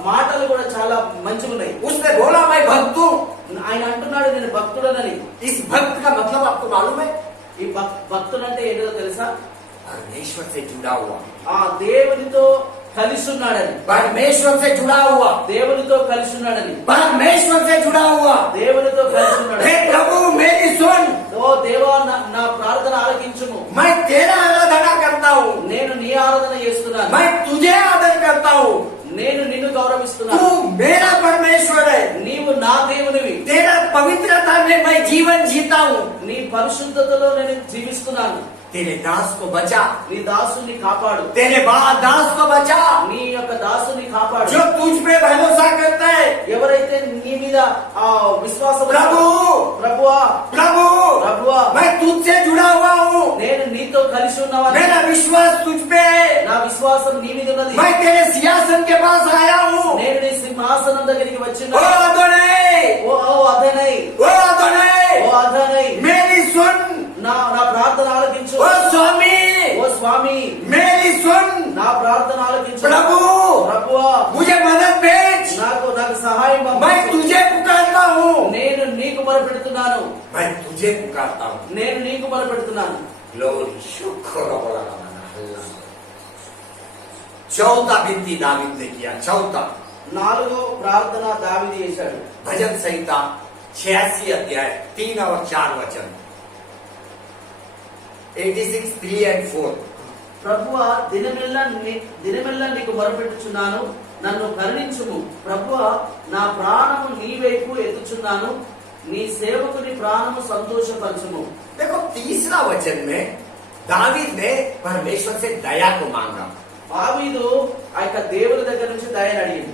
మాటలు కూడా చాలా మంచిగా ఉన్నాయి. उसने बोला मैं भक्त हूँ. ఆయన అంటున్నాడు నేను భక్తుడనని. इस भक्त का मतलब आपको मालूम है? ఈ భక్తుడంటే ఏంటో తెలుసా? परमेश्वर से जुड़ा हुआ. ఆ దేవునితో కలిసి ఉన్నాడని. परमेश्वर से जुड़ा हुआ. దేవునితో కలిసి ఉన్నాడని. परमेश्वर से जुड़ा हुआ. దేవునితో కలిసి ఉన్నాడు. हे प्रभु मेरी सुन. ఓ దేవా నా ప్రార్థన ఆలకించుము. मैं तेरा आराधना करता हूँ. నేను నీ ఆరాధన చేస్తున్నాను. मैं तुझे आदर करता हूँ. నేను నిన్ను तू గౌరవిస్తున్నాను. मेरा परमेश्वर है. నీవు నా దేవునివి. तेरा पवित्रता में मैं जीवन जीता हूँ. నీ పరిశుద్ధతలో నేను జీవిస్తున్నాను. तेरे दास को बचा. నీ దాసుని కాపాడు. तेरे दास को बचा. నీ యొక్క దాసుని కాపాడు. जो तुझ पे भरोसा करता है. ఎవరైతే నీ మీద విశ్వాసం प्रभु ప్రభువా प्रभु ప్రభువా मैं तुझसे जुड़ा हुआ हूँ. నేను నీతో కలిసి ఉన్నవాడిని. मेरा विश्वास तुझ पे है. నా విశ్వాసం నీ మీద ఉన్నది. मैं तेरे सिंहासन के पास आया हूँ. నేను నీ సింహాసనం దగ్గరికి వచ్చిన ओ अदोनै, ఓ అదనై ओ अदोनै, ఓ అదనై मेरी सुन. నా ప్రార్థన ఆలకించు. ओ स्वामी, ఓ స్వామి मेरी सुन. నా ప్రార్థన ఆలకించు. प्रभु ప్రభువా मुझे मदद भेज. నాకు సహాయం मैं పంపించు. तुझे पुकारता हूँ. నేను నీకు మొరపెడుతున్నాను. मैं तुझे पुकारता हूँ. నేను నీకు మొరపెడుతున్నాను. ग्लोरी शुक्र बोला. चौथा विनती दावीद ने किया. चौथा నాలుగో ప్రార్థన దావీదు చేశాడు. भजन संहिता 86 अध्याय 3 और 4 वचन. 86 3 and 4. ప్రభువా దినమెల్లా నీకు మొరపెట్టుచున్నాను, నన్ను కరుణించుము. ప్రభువా నా ప్రాణము నీ వైపు ఎత్తుచున్నాను, నీ సేవకుని ప్రాణము సంతోషపరచుము. देखो तीसरा वचन में दावीद ने परमेश्वर से दया को मांगा. దావీదు ఆ యొక్క దేవుని దగ్గర నుంచి దయను అడిగింది.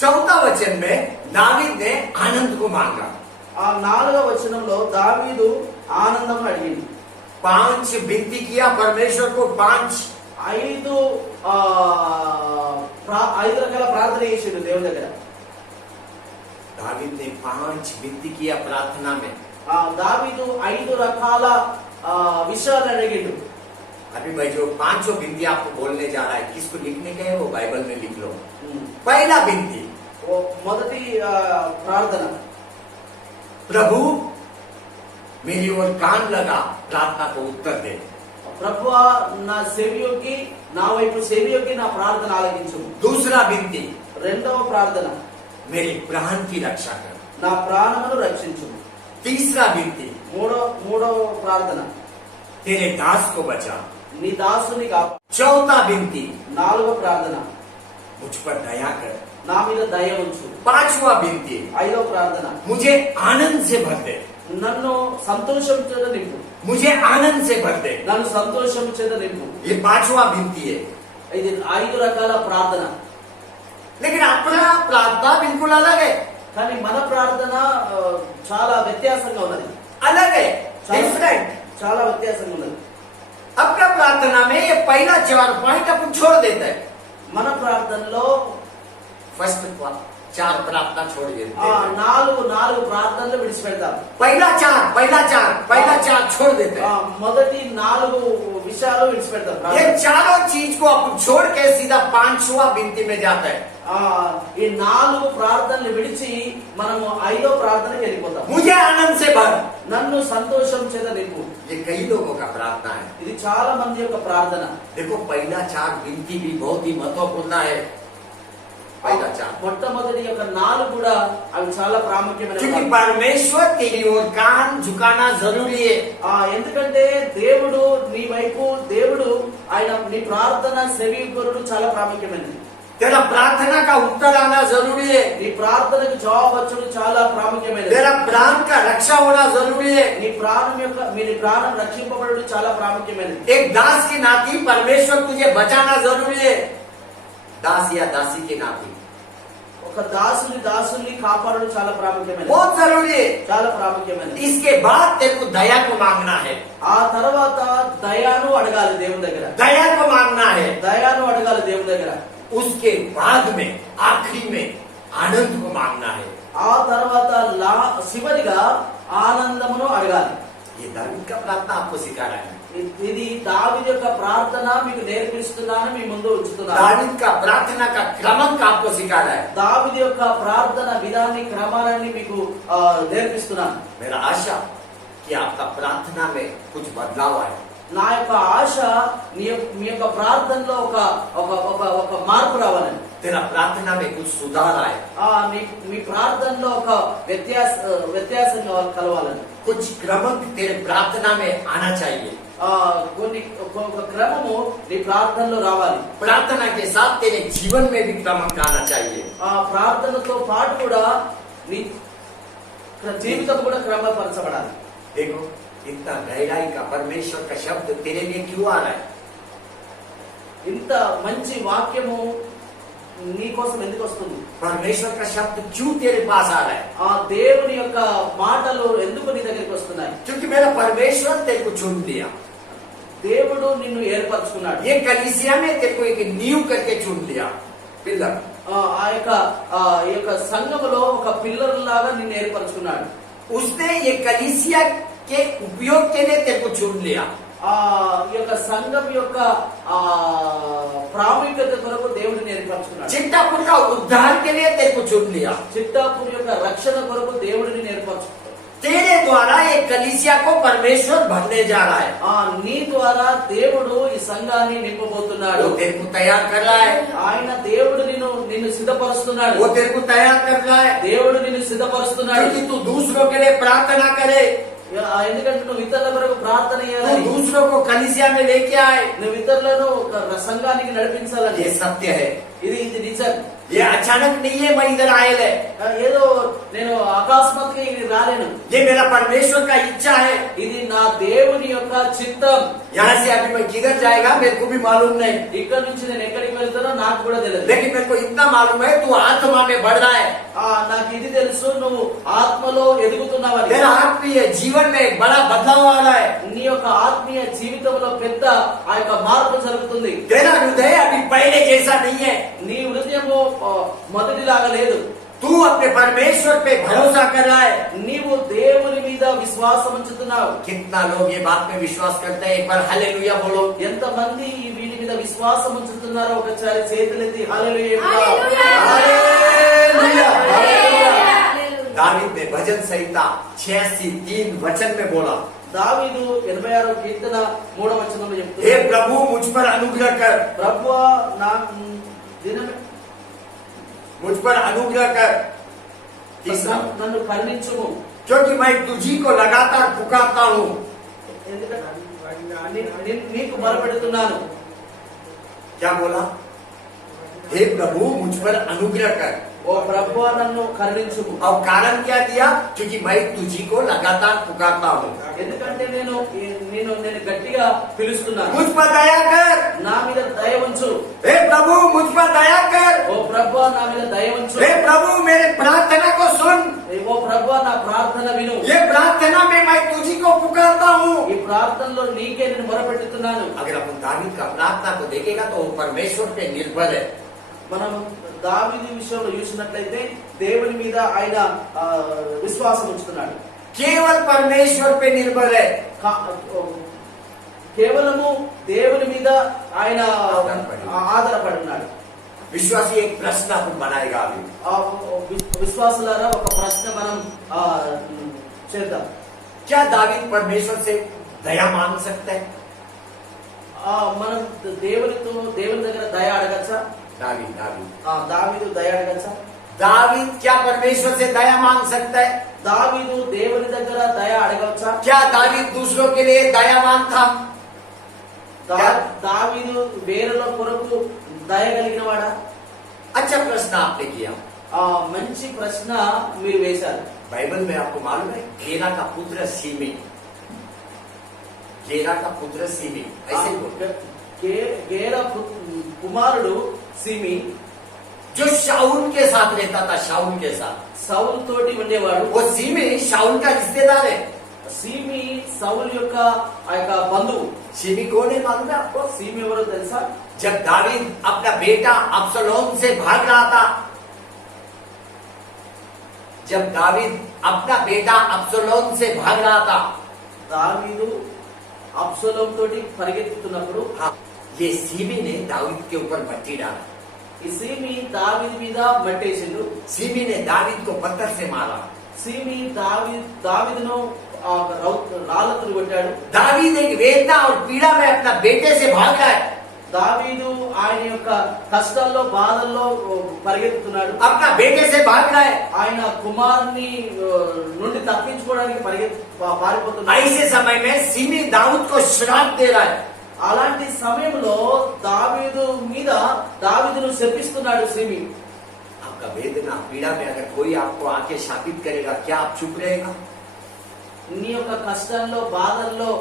चौथा वचन में दावीद ने आनंद को मांगा. ఆ 4వ వచనంలో దావీదు ఆనందం అడిగింది. 5 विनती किया परमेश्वर को, 5 ఐదు రకాల ప్రార్థన చేసిండు దేవుని దగ్గర. दावीद ने 5 विनती किया प्रार्थना में. దావీదు 5 రకాల విషయాలు అడిగిండు. अभी भाई जो 5 विनती आपको बोलने जा रहा है, किसको लिखने का है वो बाइबल में लिख लो. पहला विनती, మొదటి ప్రార్థన, प्रभु मेरी ओर कान लगा, प्रार्थना को उत्तर दे. ప్రభువా నా సేవయోగి, నా వైపు సేవయోగి నా ప్రార్థన ఆలకించు. दूसरा विनती, రెండవ ప్రార్థన, मेरे प्राण की रक्षा कर. నా ప్రాణమును రక్షించు. तीसरा विनती, మూడవ ప్రార్థన, तेरे दास को बचा. నీ దాసుని కాపాడు. चौथा विनती, నాలుగవ ప్రార్థన, मुझ पर दया कर. నా మీద దయ ఉంచు. पांचवा विनती, ఐదవ ప్రార్థన, मुझे आनंद से भर दे. నన్ను సంతోషం చేత నింపు. मुझे आनंद से भर दे. నన్ను సంతోషం చేత నింపు. ये 5वां विनती है. ఇది 5 రకాల ప్రార్థన. लेकिन अपना प्रार्थना बिल्कुल अलग है. కానీ మన ప్రార్థన చాలా వ్యత్యాసంగా ఉన్నది. अलग है, डिफरेंट. చాలా వ్యత్యాసంగా ఉన్నది. अपना प्रार्थना में ये पहला 4 पॉइंट अपन छोड़ देते हैं. మన ప్రార్థనలో फर्स्ट 4 प्रार्थना छोड़ देते ఆ हैं. నాలుగు ప్రార్థనలు విడిచిపెడతాం. पहला 4 छोड़ देते हैं. మొదటి 4 విషయాలు విడిచిపెడతాం. ये चारों चीज को अपन छोड़ के सीधा 5वां विनती में जाते हैं. ఈ 4 ప్రార్థనలు విడిచి మనము 5వ ప్రార్థనకి వెళ్ళిపోతాం. मुझे आनंद से भर. నన్ను సంతోషం చేత నింపు. ये कई लोगों का प्रार्थना है. ఇది చాలా మంది యొక్క ప్రార్థన. देखो पहला 4 विनती भी बहुत ही महत्वपूर्ण है. पहला 4, మొట్టమొదటి యొక్క 4 కూడా అవి చాలా क्योंकि ప్రాముఖ్యమైన. परमेश्वर तेरी ओर कान झुकाना जरूरी है. ఎందుకంటే దేవుడు నీ వైపు, దేవుడు ఆయన నీ ప్రార్థన సెవియొగ్గురుడు చాలా ప్రాముఖ్యమైనది. तेरा प्रार्थना का उत्तर आना जरूरी है. నీ ప్రార్థనకు జవాబు వచ్చుడు చాలా ప్రాముఖ్యమైనది. तेरा प्राण का रक्षा होना जरूरी है. నీ ప్రాణం రక్షింపబడుడు చాలా ప్రాముఖ్యమైనది. एक दास की नाती परमेश्वर तुझे बचाना जरूरी है. दास या दासी की नाती ఒక దాసుని కాపాడడం చాలా ప్రాముఖ్యమైనది. बहुत जरूरी है. చాలా ప్రాముఖ్యమైనది. इसके बाद तेरे को दया को मांगना है. ఆ తర్వాత దయాను అడగాలి దేవుని దగ్గర. दया को मांगना है. దయాను అడగాలి దేవుని దగ్గర. उसके बाद में आखिरी में आनंद को मांगना है. ఆ తర్వాత చివరిగా ఆనందమును అడగాలి. ये दावीद का प्रार्थना आपको सिखा रहा है. ఇది దావీదు యొక్క ప్రార్థన మీకు నేర్పిస్తున్నాను, మీ ముందు ఉంచుతున్నాను. दावीद का प्रार्थना का क्रमक आपको सिखा रहा है. దావీదు యొక్క ప్రార్థన విధాన్ని, క్రమాన్ని మీకు నేర్పిస్తున్నాను. मेरा आशा कि आपका प्रार्थना में कुछ बदलाव आए. నా యొక్క ఆశ మీ యొక్క ప్రార్థనలో ఒక మార్పు రావాలని. तेरा प्रार्थना में कुछ सुधार आए. మీ ప్రార్థనలో ఒక వ్యత్యాసం కలవాలని. कुछ क्रमक तेरे प्रार्थना में आना चाहिए. ఒక క్రమము నీ ప్రార్థనలో రావాలి. प्रार्थना के साथ तेरे जीवन में भी क्रमक आना चाहिए. ప్రార్థనతో పాటు కూడా నీ జీవితం కూడా క్రమపరచబడాలి. देखो इतना गहराई का परमेश्वर का शब्द तेरे लिए क्यों आ रहा है? ఇంత మంచి వాక్యము నీ కోసం ఎందుకు వస్తుంది? परमेश्वर का शब्द क्यों तेरे पास आ रहा है? దేవుని యొక్క మాటలు ఎందుకు నీ దగ్గరికి వస్తున్నాయి? क्योंकि मेरा परमेश्वर तेरे को चुन लिया. దేవుడు నిన్ను ఏర్పరచుకున్నాడు. ये कलीसिया में तेरे को एक नींव करके चुन लिया, पिलर. ఈ యొక్క సంఘములో ఒక పిల్లర్ లాగా నిన్ను ఏర్పరచుకున్నాడు. उसने ये कलीसिया के उपयोग के लिए तेरे को चुन लिया. ఈ యొక్క సంఘం యొక్క ప్రాముఖ్యత కొరకు దేవుడిని ఏర్పరచుకున్నాడు. चिट्टापुर का उद्धार के लिए तेरे को चुन लिया. చిట్టాపూర్ యొక్క రక్షణ కొరకు దేవుడిని ఏర్పరచుకున్నాడు. तेरे द्वारा ये कलीसिया को परमेश्वर भरने जा रहा है. నీ ద్వారా దేవుడు ఈ సంఘాన్ని నింపబోతున్నాడు. वो तेरे को तैयार कर रहा है. ఆయన దేవుడు నిన్ను సిద్ధపరుస్తున్నాడు. वो तेरे को तैयार कर रहा है. దేవుడు నిన్ను సిద్ధపరుస్తున్నాడు. क्योंकि तू दूसरों के लिए प्रार्थना करे. ఎందుకంటే నువ్వు ఇతరుల కొరకు ప్రార్థన तू చేయాలి, दूसरों को कलीसिया में लेके आए। నువ్వు ఇతరులను ఒక సంఘానికి నడిపించాలని. ये सत्य है, ఇది నిజం. ये अचानक नहीं है मैं इधर आए ले। ఏదో నేను అకస్మాత్తుగా ఇది రాలేను. ये मेरा परमेश्वर का इच्छा है। ఇది నా దేవుని యొక్క చిత్తం. यहाँ से अभी मैं किधर जाएगा मेरे को भी मालूम नहीं, ఇక్కడ నుంచి నేను ఎక్కడికి వెళ్తానో నాకు కూడా తెలియదు. लेकिन मेरे को इतना मालूम है तू आत्मा में बढ़ रहा है। నాకు ఇది తెలుసు, నువ్వు ఆత్మలో ఎదుగుతున్నావని. तेरा आत्मीय जीवन में एक बड़ा बदलाव आ रहा है। నీ యొక్క ఆత్మీయ జీవితంలో పెద్ద ఆ యొక్క మార్పు జరుగుతుంది. तेरा हृदय अभी पहले जैसा नहीं है। నీ హృదయము మొదటిలాగా లేదు. तू अपने परमेश्वर पे भरोसा कर रहा है। నీవు దేవుని మీద విశ్వాసం ఉంచుతున్నావు. कितना लोग ये बात में विश्वास करते हैं? एक बार हालेलुया बोलो। ఎంతమంది వీటి మీద విశ్వాసం ఉంచుతున్నారో ఒకసారి చేతులెత్తి హల్లెలూయా. హల్లెలూయా. हालेलुया। హల్లెలూయా. दावीद ने भजन संहिता 86:3 वचन में बोला, దావీదు 86వ కీర్తన 3వ వచనంలో हे చెప్తున్నాడు, प्रभु मुझ पर अनुग्रह कर, ప్రభువా నా దినమే मुझ पर अनुग्रह कर। तीसरा, నన్ను కరుణించుము, क्योंकि मैं तुझी को लगातार पुकारता हूँ। ఎందుకంటే నీకు మొరపెడుతున్నాను. क्या बोला? हे प्रभु मुझ पर अनुग्रह कर। ఓ ప్రభువా నన్ను కరుణించుము. और कारण क्या दिया? क्योंकि मैं तुझी को लगातार पुकारता हूँ। ఎందుకంటే నేను గట్టిగా పిలుస్తున్నాను. मुझ पर दया कर। నా మీద దయ ఉంచు. हे प्रभु मुझ पर दया कर। ఓ ప్రభువా నా మీద దయ ఉంచు. हे प्रभु मेरे प्रार्थना को सुन। ఓ ప్రభువా నా ప్రార్థన విను. ये प्रार्थना में मैं तुझी को पुकारता हूँ। ఈ ప్రార్థనలో నీకే నేను మొరపెట్టుతున్నాను. अगर अपन दावीद का प्रार्थना को देखेगा तो वो परमेश्वर पे निर्भर है। మనం దావీదు విషయంలో చూసినట్లయితే దేవుని మీద ఆయన విశ్వాసం ఉంచుతున్నాడు. केवल परमेश्वर पे निर्भर है। కేవలము దేవుని మీద ఆయన ఆధారపడి. ఆధారపడి ఉన్నాడు. विश्वासी एक प्रश्न अपन बनाएगा अभी। విశ్వాసులారా ఒక ప్రశ్న మనం చేద్దాం. क्या दावीद परमेश्वर से दया मांग सकता है? మనం దేవుని దగ్గర దయ అడగచ్చా? दावीद दावीद దావీదు దయ అడగచ్చా? दावीद क्या परमेश्वर से दया मांग सकता है? దావీదు దేవుని దగ్గర దయ అడగవచ్చా? क्या दावीद दूसरों के लिए दयावान था? దావీదు వేరుల కొరకు దయ కలిగిన వాడా? अच्छा प्रश्न आपने किया। మంచి ప్రశ్న మీరు వేశారు. बाइबल में आपको मालूम है गेरा का पुत्र सीमी, गेरा का पुत्र सीमी ऐसे ही बोलते हैं। గేర కుమారుడు సిమి जो शाऊल के साथ रहता था, शाऊल के साथ। సౌలు తోటి ఉండేవాడు. वो सीमी शाऊल का रिश्तेदार है। సిమి సౌలు యొక్క ఆ యొక్క బంధువు. सीमी कौन है मालूम है आपको? సిమి ఎవరో తెలుసా? जब दावीद अपना बेटा अब्सलोम से भाग रहा था, जब दावीद अपना बेटा अब्सलोम से भाग रहा था, దావీదు అబ్సలోం తోటి పరిగెత్తుతున్నప్పుడు हाँ, ये सीमी ने दावीद के ऊपर मट्टी डाला। ఈ సిమి దావీదు మీద మట్టేసిండు. सीमी ने दावीद को पत्थर से मारा। సిమి దావీదును రాళ్ళతో కొట్టాడు. दावीद एक वेदना और पीड़ा में अपना बेटे से भाग रहा है। దావీదు ఆయన యొక్క కష్టాల్లో బాధల్లో పరిగెత్తుతున్నాడు. अपना बेटे से भाग रहा है। ఆయన కుమారుని నుండి తప్పించుకోవడానికి పారిపోతున్నాడు. ऐसे समय में सीमी दाऊद को श्राप दे रहा है। అలాంటి సమయంలో దావీదును శపిస్తున్నాడు సిమి. आपका वेदना पीड़ा में अगर कोई आपको आके शापित करेगा, क्या आप चुप रहेगा? నీ యొక్క కష్టాల్లో బాధల్లో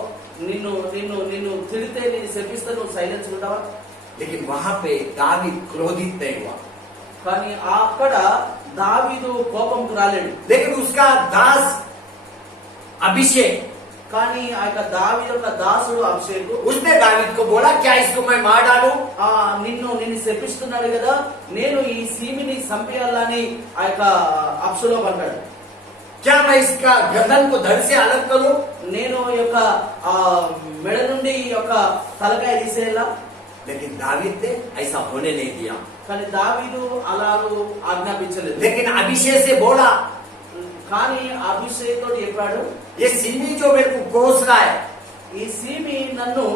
నిన్ను నిన్ను నిన్ను తిడితే నేను శపిస్తే నువ్వు సైలెన్స్ ఉంటావా? लेकिन वहां पे दावीद क्रोधित नहीं हुआ। కానీ అక్కడ దావీదు కోపంకు రాలేడు. लेकिन उसका दास अभिषेक, కానీ ఆ యొక్క దావీదు యొక్క దాసుడు అభిషేకు उसने दावीद को बोला क्या इसको मैं मार डालूं? నిన్ను శపిస్తున్నాడు కదా, నేను ఈ సీమిని చంపేయాలని ఆ యొక్క అబ్షలోం అంటాడు. क्या मैं इसका गर्दन को धड़ से अलग करूं? నేను ఈ యొక్క మెడ నుండి ఈ యొక్క తలకాయ తీసేయాలా? लेकिन दावीद ने ऐसा होने नहीं दिया। కానీ దావీదు అలాగూ ఆజ్ఞాపించలేదు. लेकिन अभिषेक से बोला, కానీ అభిషేక్ తోటి చెప్పాడు, ये सीमी जो मेरे को कोस रहा है, ఈ సీమి నన్ను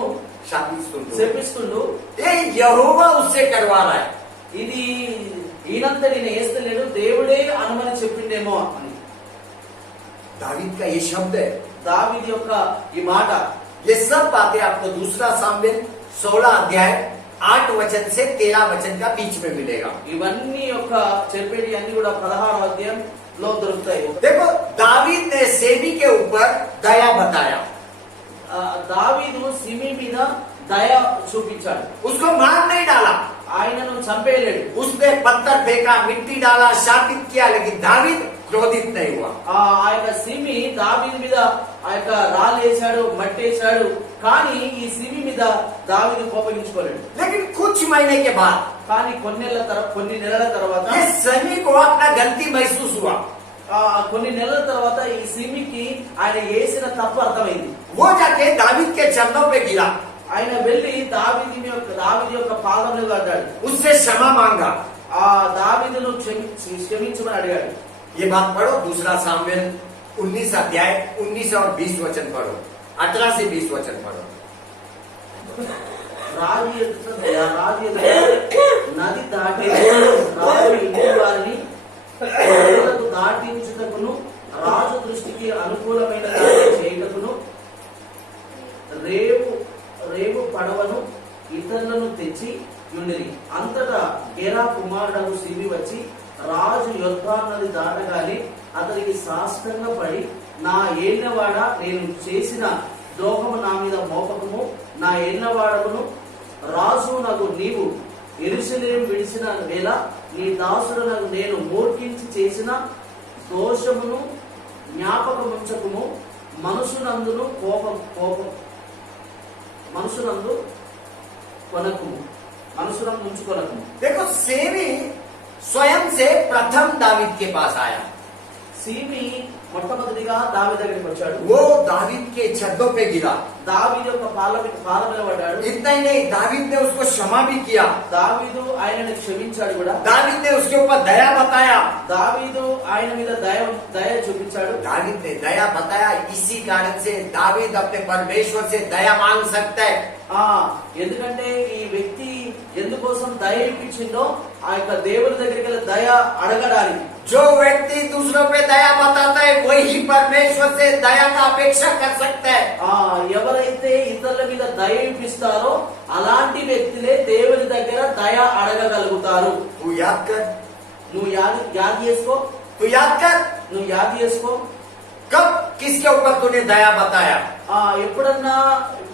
శపిస్తుండు, ये यहोवा उससे करवा रहा है। ఇది ఈయనంతా నేను వేస్తలేడు, దేవుడే అనుమని చెప్పిండేమో అని. दावीद का ये शब्द है దావీదు యొక్క ఈ మాట. ये सब बातें आपको दूसरा सामुएल 16 अध्याय 8 वचन से 13 वचन का बीच में मिलेगा. ఇవన్నీ యొక్క చెప్పేది అన్ని కూడా 16వ అధ్యాయంలో దొరుకుతాయి. देखो दावीद ने सेमी के ऊपर दया बताया. దావీదు సిమి మీద దయ చూపించాడు. उसको मार नहीं डाला, ఆయనను చంపేయలేడు. उसने पत्थर फेंका, मिट्टी डाला, शापित किया, लेकिन दावीद क्रोधित नहीं हुआ. ఆ యొక్క సిమి దావీదు మీద ఆ యొక్క రాళ్ళు వేశాడు, మట్టి వేశాడు, కానీ ఈ సిమి మీద దావీదు కోపగించుకోలేడు. लेकिन कुछ महीने के बाद కానీ కొన్ని నెలల తర్వాత ये सनी को अपना गलती महसूस हुआ. కొన్ని నెలల తర్వాత ఈ సిమికి ఆయన వేసిన తప్పు అర్థమైంది. वो जाके दावीद के चरणों पे गिरा, ఆయన వెళ్లి దావీదు యొక్క పాదములు పడ్డాడు. उससे क्षमा मांगा. ఆ దావీదును క్షమించమని అడిగాడు. ये बात पढ़ो, दूसरा सामुएल 19 अध्याय 19 और 20 वचन पढ़ो, 18 से 20 वचन पढ़ो. రాజు నది దాటి రాజు ఇంటి వారిని ప్రజలకు దాటించుటకును రాజు దృష్టికి అనుకూలమైన దాన్ని చేయుటకును రేవు పడవను ఇతరులను తెచ్చి యుండిరి. అంతటా గెరా కుమారుడు సిమి వచ్చి రాజు యొర్దాను నది దాటగానే అతనికి సాష్టాంగపడి, నా ఏలినవాడా, నేను చేసిన ద్రోహము నా మీద మోపకము, నా ఏలినవాడమును రాజు నాకు నీవు యెరూషలేము విడిచిన వేళ నీ దాసుడనగు నేను మూర్ఖించి చేసిన దోషమును జ్ఞాపకముంచకము, మనసునందు ఉంచుకొనకము. देखो सेमी स्वयं से प्रथम दावीद के पास आया. సిమి మొట్టమొదటిగా దావీదు దగ్గరికి వచ్చాడు. वो दावीद के छतों पे गिरा. దావీదు యొక్క పాద మీద పడ్డాడు. इतना ही नहीं, दावीद ने उसको क्षमा भी किया. దావీదు ఆయనను క్షమించాడు కూడా. दावीद ने उसके ऊपर दया बताया. దావీదు ఆయన మీద దయ చూపించాడు. दावीद ने दया बताया, इसी कारण से दावीद अपने परमेश्वर से दया मांग सकता है. ఎందుకంటే ఈ వ్యక్తి ఎందుకోసం దయ ఇప్పించిందో ఆ యొక్క దేవుని దగ్గరికి వెళ్ళి దయ అడగడానికి. जो व्यक्ति दूसरों पे दया बताता है वही परमेश्वर से दया का अपेक्षा कर सकता है. ఎవరైతే ఇతరుల మీద దయ ఇప్పిస్తారో అలాంటి వ్యక్తులే దేవుని దగ్గర దయ అడగగలుగుతారు. तू याद कर, నువ్వు యాद చేసుకో, నువ్వు యాद చేసుకో. कब किसके ऊपर तूने दया बताया? ఎప్పుడన్నా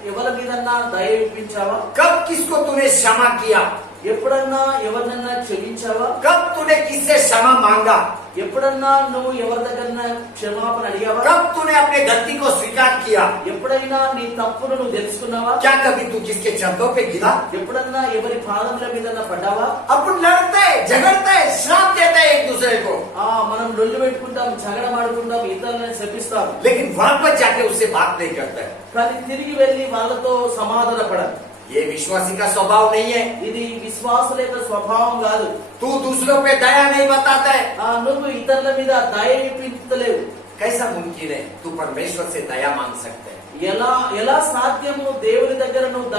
ఎవరి మీదన్నా దయ ఇప్పించావా? कब किसको तूने क्षमा किया? ఎప్పుడన్నా ఎవరినన్నా క్షమించావా? कब तूने किससे क्षमा मांगा? ఎప్పుడన్నా నువ్వు ఎవరి దగ్గర క్షమాపణ అడిగావా? कब तूने अपने गलती को स्वीकार किया? ఎప్పుడైనా నీ తప్పును నువ్వు తెలుసుకున్నావా? क्या कभी तू किसके चरणों पे गिरा? ఎప్పుడన్నా ఎవరి పాదముల మీద పడ్డావా? अपन लड़ते झगड़ते श्राप देते एक दूसरे को, మనం లొల్లు పెట్టుకుంటాం, జగడమాడుకుంటాం, ఇతరులను శపిస్తాం, लेकिन वापस जाके उससे बात नहीं करते. కానీ తిరిగి వెళ్లి వాళ్ళతో సమాధాన పడాలి. ये विश्वासी का स्वभाव नहीं है. ఇది విశ్వాసుల యొక్క స్వభావం కాదు. तू दूसरों पे दया नहीं बताता है. నువ్వు ఇతరుల మీద దయ చూపించలేవు. कैसा मुमकिन है तू परमेश्वर से दया मांग सकते है? ఎలా సాధ్యము? దేవుని దగ్గర నువ్వు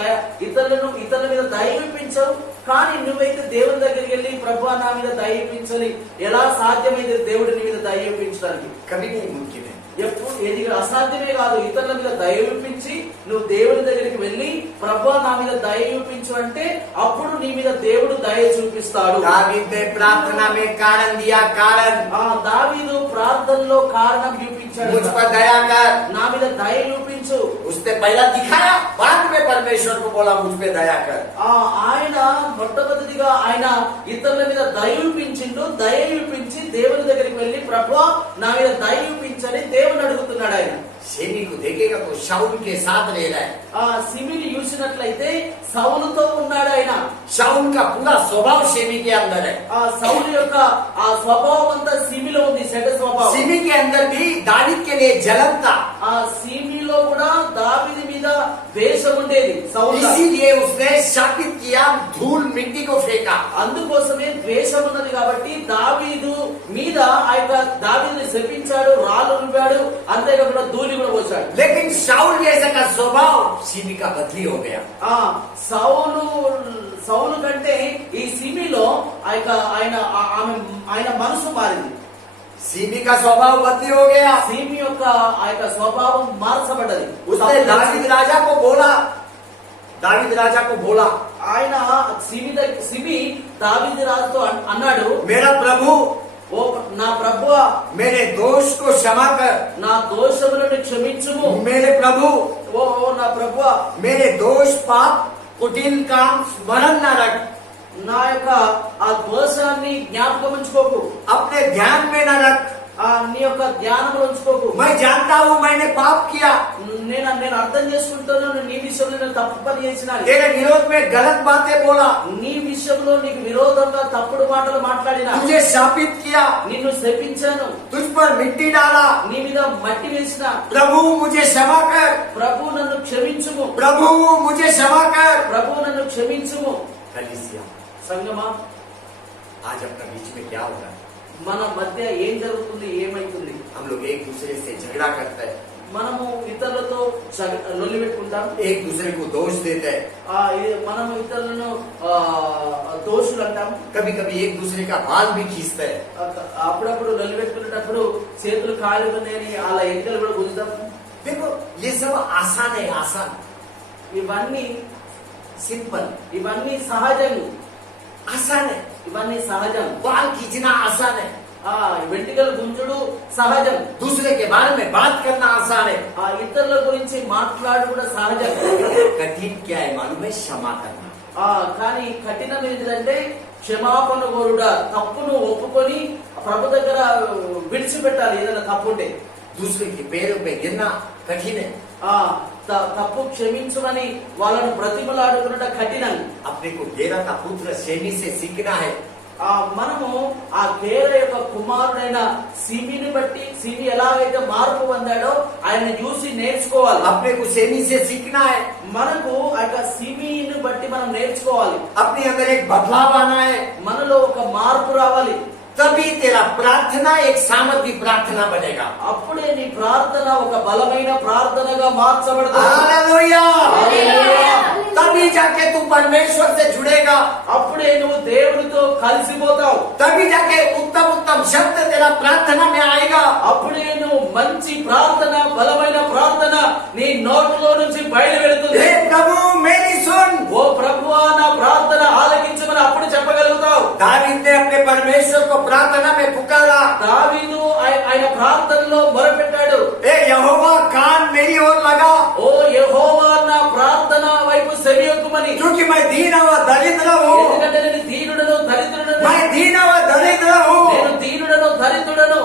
ఇతరుల మీద దయ చూపించవు, కానీ నువ్వైతే దేవుని దగ్గరికి వెళ్ళి ప్రభువా నా మీద దయ చూపించాలి, ఎలా సాధ్యమైతే దేవుడి మీద దయ చూపించడానికి? कभी नहीं मुमकिन है. ఎప్పుడు ఏది అసాధ్యమే కాదు. ఇతరుల మీద దయ చూపించి నువ్వు దేవుడి దగ్గరికి వెళ్ళి ప్రభువా నా మీద దయ చూపించు అంటే అప్పుడు నీ మీద దేవుడు దయ చూపిస్తాడు. दावीद ने प्रार्थना में कारण दिया, कारण దావీదు ప్రార్థనలో కారణం చూపించాడు. मुझ पर दया कर. నా మీద దయ చూపించు. उसने पहला दिखाया, बाद में परमेश्वर को बोला मुझ पे दया कर. ఆయన మొట్టమొదటిగా ఆయన ఇతరుల మీద దయ చూపించిండు. దయ చూపించి దేవుని దగ్గరికి వెళ్ళి ప్రభువా నా మీద దయ చూపించని దేవుని అడుగుతున్నాడు. ఆయన सेमी को देखेगा तो शाऊल के साथ रह रहा है. సిమిని చూసినట్లయితే సౌలుతో ఉన్నాడు. ఆయన शाऊल का पूरा स्वभाव सेमी के अंदर है. సౌలు యొక్క ఆ స్వభావం అంతా సిమిలో ఉంది, చెడ్డ స్వభావం. सिमी के अंदर भी दावीद के लिए जलन था. సిమిలో కూడా దావీదు మీద ద్వేషం ఉండేది. సౌలు इसीलिए उसने शापित किया, धूल मिट्टी को फेंका. అందుకోసమే ద్వేషం ఉన్నది కాబట్టి దావీదు మీద ఆ యొక్క దావీదుని శపించాడు, రాళ్ళు రువ్వాడు, అంతేకాకుండా ధూళి కూడా పోసాడు. लेकिन शाऊल जैसा का स्वभाव सिमी का बदली हो गया. సౌలు కంటే ఈ సిమిలో ఆయన మనసు మారింది. सीमी का स्वभाव बदली हो गया। సీమి యొక్క ఆ యొక్క స్వభావం మార్చబడ్డది. उसने दावीद राजा को बोला, दावीद राजा को बोला, ఆయన సిమి దావీదు రాజుతో అన్నాడు, मेरा प्रभु ఓ నా ప్రభువా, मेरे दोष को क्षमा कर, నా దోషములను క్షమించుము. मेरे प्रभु ఓ నా ప్రభువా, मेरे दोष पाप कुटिल काम स्मरण न रख, నా యొక్క ఆ దోషాన్ని జ్ఞాపకం ఉంచుకోకు, अपने ध्यान में न रख। నీ యొక్క ధ్యానంలో ఉంచుకోకు. मैं जानता हूँ मैंने पाप किया, నేను అర్థం చేసుకుంటున్నాను నీ విషయంలో నేను తప్పు పని చేసిన, तेरे विरोध में गलत बातें बोला, నీ విషయంలో నీకు విరోధంగా తప్పుడు మాటలు మాట్లాడిన, तुझे शापित किया, నిన్ను శపించాను, तुझ पर मिट्टी डाला। నీ మీద మట్టి వేసిన. प्रभु मुझे क्षमा कर, ప్రభు నన్ను క్షమించుము, प्रभु मुझे क्षमा कर। ప్రభు నన్ను క్షమించుము. कलीसिया, సంగమా, आज अपना बीच में क्या हो रहा है? మన మధ్య ఏం జరుగుతుంది, ఏమైతుంది? हम लोग एक दूसरे से झगड़ा करते हैं, మనము ఇతరులతో లొల్లి పెట్టుకుంటాం, एक दूसरे को दोष देते हैं, మనము ఇతరులను దోషులు అంటాం. कभी कभी एक दूसरे का बाल भी खींचते हैं। అప్పుడప్పుడు లొల్లి పెట్టుకునేటప్పుడు చేతులు కాళ్ళు ఉన్నాయని అలా ఎంకలు కూడా గుంజుతాం. देखो ये सब आसान है, आसान, ఇవన్నీ सिंपल, ఇవన్నీ సహజం, आसान है। ఇవన్నీ సహజం. बाल खींचना आसान है, వెంట్రుకలు గుంజుడు సహజం, दूसरे के बारे में बात करना आसान है। ఇతరుల గురించి మాట్లాడు కూడా సహజం. कठिन क्या है मालूम है? क्षमा करना। కానీ కఠినం ఏంటంటే క్షమాపణ కోరుట, తప్పును ఒప్పుకొని ప్రభు దగ్గర విడిచిపెట్టాలి. ఏదైనా తప్పు ఉంటే दूसरे के पैरों पे गिरना कठिन है। తప్పు క్షమించమని వాళ్ళను బ్రతిమలాడుకున్నట కఠినం. अपने को गेरा का पुत्र सेमी से सीखना है। మనము ఆ గేర యొక్క కుమారుడైన సిమిని బట్టి, సిమి ఎలాగైతే మార్పు పొందాడో ఆయన చూసి నేర్చుకోవాలి. अपने को सेमी से सीखना है। మనకు ఆ యొక్క సిమిని బట్టి మనం నేర్చుకోవాలి. अपने अंदर एक बदलाव आना है, మనలో ఒక మార్పు రావాలి. तभी तेरा प्रार्थना एक सामर्थी प्रार्थना बनेगा। అప్పుడే నీ ప్రార్థన ఒక బలమైన ప్రార్థనగా మార్చబడుతుంది. हालेलुया! हालेलुया! तभी जाके तू परमेश्वर से जुड़ेगा, అప్పుడే నువ్వు దేవుడితో కలిసిపోతావు. तभी जाके उत्तम उत्तम शब्द तेरा प्रार्थना में आएगा। అప్పుడే నువ్వు మంచి ప్రార్థన, బలమైన ప్రార్థన నీ నోట్లో నుంచి బయలు వెళుతుంది. हे प्रभु मेरी सुन। ఓ ప్రభువా నా ప్రార్థన ఆలకించమని అప్పుడు చెప్పగలుగుతావు. दावीद ने अपने परमेश्वर को प्रार्थना में पुकारा, దావీదు ఆయన ప్రార్థనలో మొరపెట్టాడు, ए यहोवा कान मेरी ओर लगा, ఓ యెహోవా నా ప్రార్థన వైపు సెవియొక్కుమని. क्योंकि मैं दीन व दरिद्र हूँ, ఎందుకంటే నేను దీనుడను దరిద్రుడను, मैं दीन व दरिद्र हूँ। నేను దీనుడను దరిద్రుడను.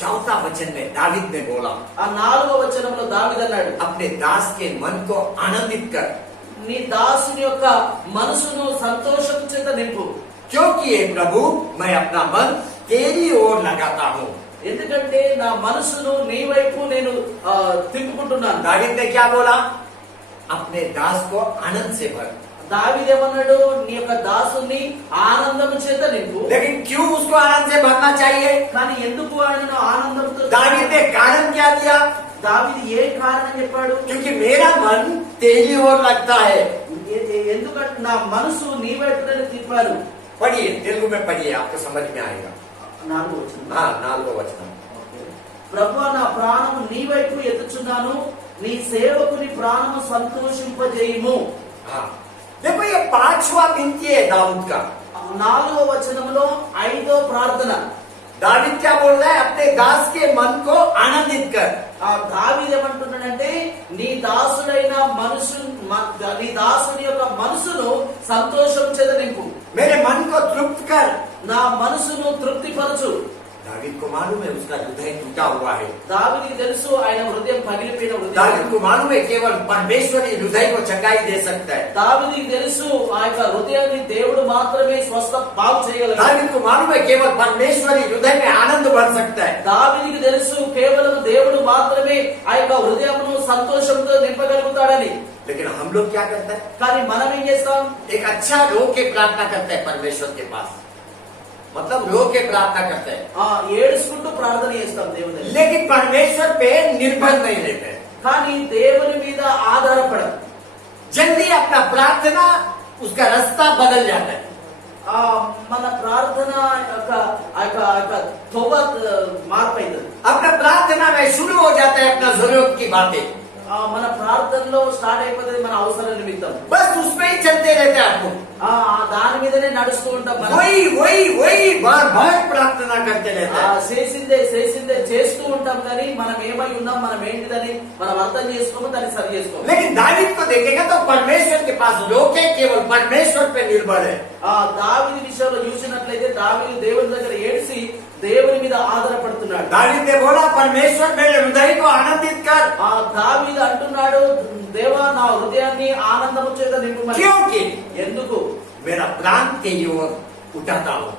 चौथा वचन में दावीद ने बोला, ఆ 4వ వచనంలో దావీదు అన్నాడు, अपने दास के मन को आनंदित कर, నీ దాసుని యొక్క మనసును సంతోషం చేత నింపు. क्योंकि हे प्रभु मैं अपना मन तेरी ओर लगाता हूँ। ఎందుకంటే నా మనసును నీ వైపు నేను తిప్పుకుంటున్నాను. दावीद ने क्या बोला? अपने दास को आनंद से भर। దావీదు ఏమన్నాడు? నీ యొక్క దాసుని ఆనందం చేత నింపు. लेकिन क्यों उसको आनंद से भरना चाहिए? కానీ ఎందుకు ఆయనను ఆనందంతో? दावीद ने कारण क्या दिया? దావీదు ఏ కారణం చెప్పాడు? क्योंकि मेरा मन तेरी ओर लगता है। ఎందుకంటే నా మనసు నీ వైపునే తిప్పాను. पढ़िए, तेलुगु में पढ़िए, आपको समझ में आएगा। 4వ వచనం. हाँ, 4वां वचन। ప్రభువా నా ప్రాణము నీ వైపు ఎత్తుచున్నాను, నీ సేవకుని ప్రాణము సంతోషింపజేయుము. हाँ, देखो ये 5वां विनती है दाऊद का। 4వ వచనంలో 5వ ప్రార్థన. दावीद क्या बोल रहा है? अपने दास के मन को आनंदित कर। దావీదు ఏమంటున్నాడంటే నీ దాసుడైన నీ దాసుని యొక్క మనసును సంతోషం చేత నింపు. मेरे मन को तृप्त कर। నా మనసును తృప్తిపరచు. दावीद को मालूम है उसका हृदय टूटा हुआ है। దావీదుకి తెలుసు ఆయన హృదయం పగిలిపోయిన दावीद హృదయం. को मालूम है केवल परमेश्वर ही हृदय को चंगाई दे सकता है। దావీదుకి తెలుసు ఆ యొక్క హృదయాన్ని దేవుడు మాత్రమే స్వస్థ బాగు చేయగలడు. दावीद को मालूम है केवल परमेश्वर ही हृदय में आनंद भर सकता है। దావీదుకి తెలుసు కేవలం దేవుడు మాత్రమే ఆ యొక్క హృదయమును సంతోషంతో నింపగలుగుతాడని. लेकिन हम लोग क्या करते हैं? కానీ మనం ఏం చేస్తాం? एक अच्छा रो के प्रार्थना करते हैं परमेश्वर के पास, मतलब रो के प्रार्थना करते हैं, ఏడుచుకుంటూ ప్రార్థన చేస్తాం దేవుని దగ్గర. लेकिन परमेश्वर पे निर्भर नहीं रहते हैं। కానీ దేవుని మీద ఆధారపడం. जल्दी अपना प्रार्थना उसका रास्ता बदल जाता है। ఆ మన ప్రార్థన యొక్క ఆ యొక్క తోబ మార్పైంది. अपना प्रार्थना में शुरू हो जाता है अपना जरूरत की बातें, మన ప్రార్థనలో స్టార్ట్ అయిపోతుంది మన అవసరం నిమిత్తం. बस उसमें ही चलते रहते हैं आपको, దాని మీదనే నడుస్తూ ఉంటాం మనం. वही बार बार प्रार्थना करते रहते हैं. చేసిందే చేస్తూ ఉంటాం కానీ మనం ఏమై ఉన్నాం, మనం ఏంటిదని మనం అర్థం చేసుకోము, దాన్ని సరి చేసుకోము. लेकिन दावीद को देखेगा तो परमेश्वर के पास लोग हैं, केवल परमेश्वर पे निर्भर है. దావీదు విషయంలో చూసినట్లయితే దావీదు దేవుని దగ్గర ఏడ్చి దేవుని మీద ఆధారపడుతున్నాడు. दावीद ने बोला परमेश्वर मेरे हृदय को आनंदित कर. దావీదు అంటున్నాడు, దేవా నా హృదయాన్ని ఆనందము చేత నింపుమని. क्योंकि ఎందుకు? मेरा प्राण तेरी ओर उठाता हूँ,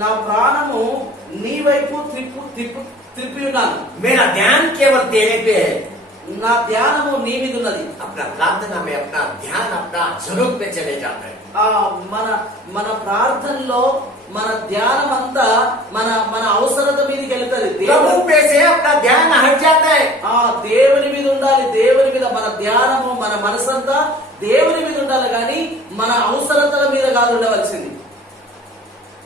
నా ప్రాణము నీ వైపు త్రిప్పి ఉన్నాను. मेरा ध्यान केवल तेरे पे है. నా ధ్యానము నీ మీద ఉన్నది. अपना प्रार्थना में अपना ध्यान अपना जरूरत पे चले जाता है. మన ప్రార్థనలో మన ధ్యానం అంతా మన అవసరత మీదకి వెళ్తుంది. प्रभु पे से अपना ध्यान हट जाता है. దేవుని మీద ఉండాలి. దేవుని మీద మన ధ్యానము మన మనసంతా దేవుని మీద ఉండాలి కానీ మన అవసరతల మీద కాదు ఉండవలసింది.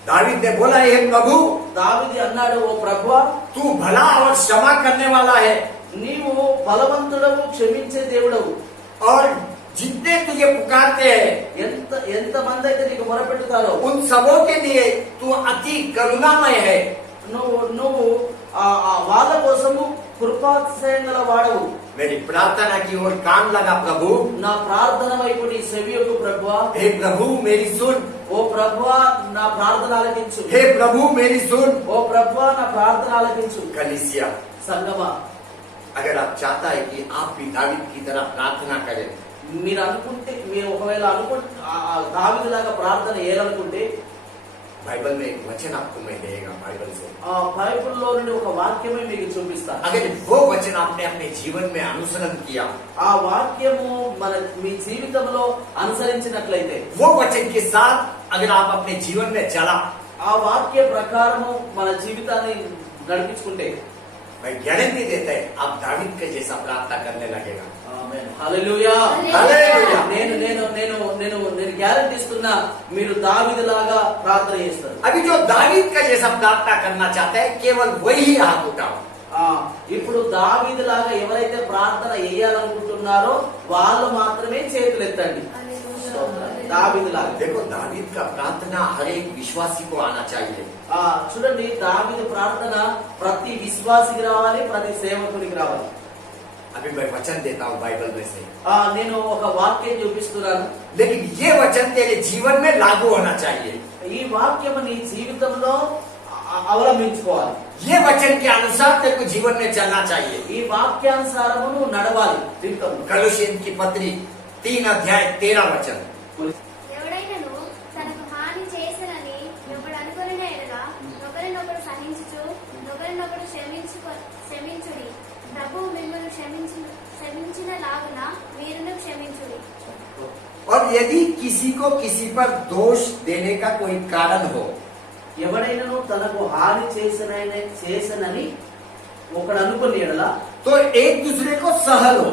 दावीद ने बोला हे प्रभु, దావీదు అన్నాడు, ఓ ప్రభువా, तू भला और क्षमा करने वाला है, నీవు బలవంతుడవు, క్షమించే దేవుడవు. और जितने तुझे पुकारते हैं ఎంత మంది అయితే నీకు మొరపెట్టుతారో उन सबों के लिए तू अति करुणामय है. నువ్వు వాళ్ళ కోసము కృపాతిశయం గల వాడవు. मेरी प्रार्थना की ओर कान लगा प्रभु. నా ప్రార్థన వైపు నీ చెవియొగ్గు ప్రభువా. हे प्रभु मेरी सुन, ఓ ప్రభువా నా ప్రార్థన ఆలకించు. हे प्रभु मेरी सुन. ఓ ప్రభువా నా ప్రార్థన ఆలకించు. कलीसिया, సంగమా, अगर आप चाहता है कि आप भी दावीद की तरह प्रार्थना करें, మీరు అనుకుంటే, మీరు ఒకవేళ దావీదులాగా ప్రార్థన చేయాలనుకుంటే बाइबल में एक वचन आपको मैं देगा बाइबल से. బైబిల్లో నుండి ఒక వాక్యమే మీకు చూపిస్తాను. अगर वो वचन आपने अपने जीवन में अनुसरण किया, ఆ వాక్యము మీ జీవితంలో అనుసరించినట్లయితే, वो वचन के साथ अगर आप अपने जीवन में चला, ఆ వాక్య ప్రకారము మన జీవితాన్ని నడిపించుకుంటే, मैं गारंटी देता है आप दावीद के जैसा प्रार्थना करने लगेगा. ఆమేన్, హల్లెలూయా. హల్లెలూయా. నేను గ్యారెంటీ ఇస్తున్నా, మీరు దావీదులాగా ప్రార్థన చేస్తారు. अभी जो दावीद का जैसा प्रार्थना करना चाहता है केवल वही हाथ उठाओ. ఇప్పుడు దావీదులాగా ఎవరైతే ప్రార్థన చేయాలనుకుంటున్నారో వాళ్ళు మాత్రమే చేతులు ఎత్తండి. దావీదులాగా. देखो दावीद का प्रार्थना हर एक विश्वासी को आना चाहिए. చూడండి, దావీదు ప్రార్థన ప్రతి విశ్వాసికి రావాలి, ప్రతి సేవకునికి రావాలి. अभी मैं वचन देता हूँ बाइबल में से, నేను ఒక వాక్యం చూపిస్తున్నాను. लेकिन ये वचन तेरे जीवन में लागू होना चाहिए. ఈ వాక్యం నీ జీవితంలో అవలంబించుకోవాలి. ये वचन के अनुसार तेरे को जीवन में चलना चाहिए. ఈ వాక్యానుసారము నువ్వు నడవాలి జీవితంలో. कलोसियन की पत्री 3 अध्याय 13 वचन. ఎవడైనను తనకు హాని చేసినని ఒకడు అనుకొనిన ఎడల ఒకరినొకడు సహించుచు ఒకరినొకడు క్షమించుడి. ప్రభువు మిమ్మల్ని క్షమించిన లాగున మీరును క్షమించుడి. और यदि किसी को किसी पर दोष देने का कोई कारण हो, ఎవడైనను తనకు హాని చేసనని ఒకడు అనుకుని ఎడల तो एक दूसरे को सह लो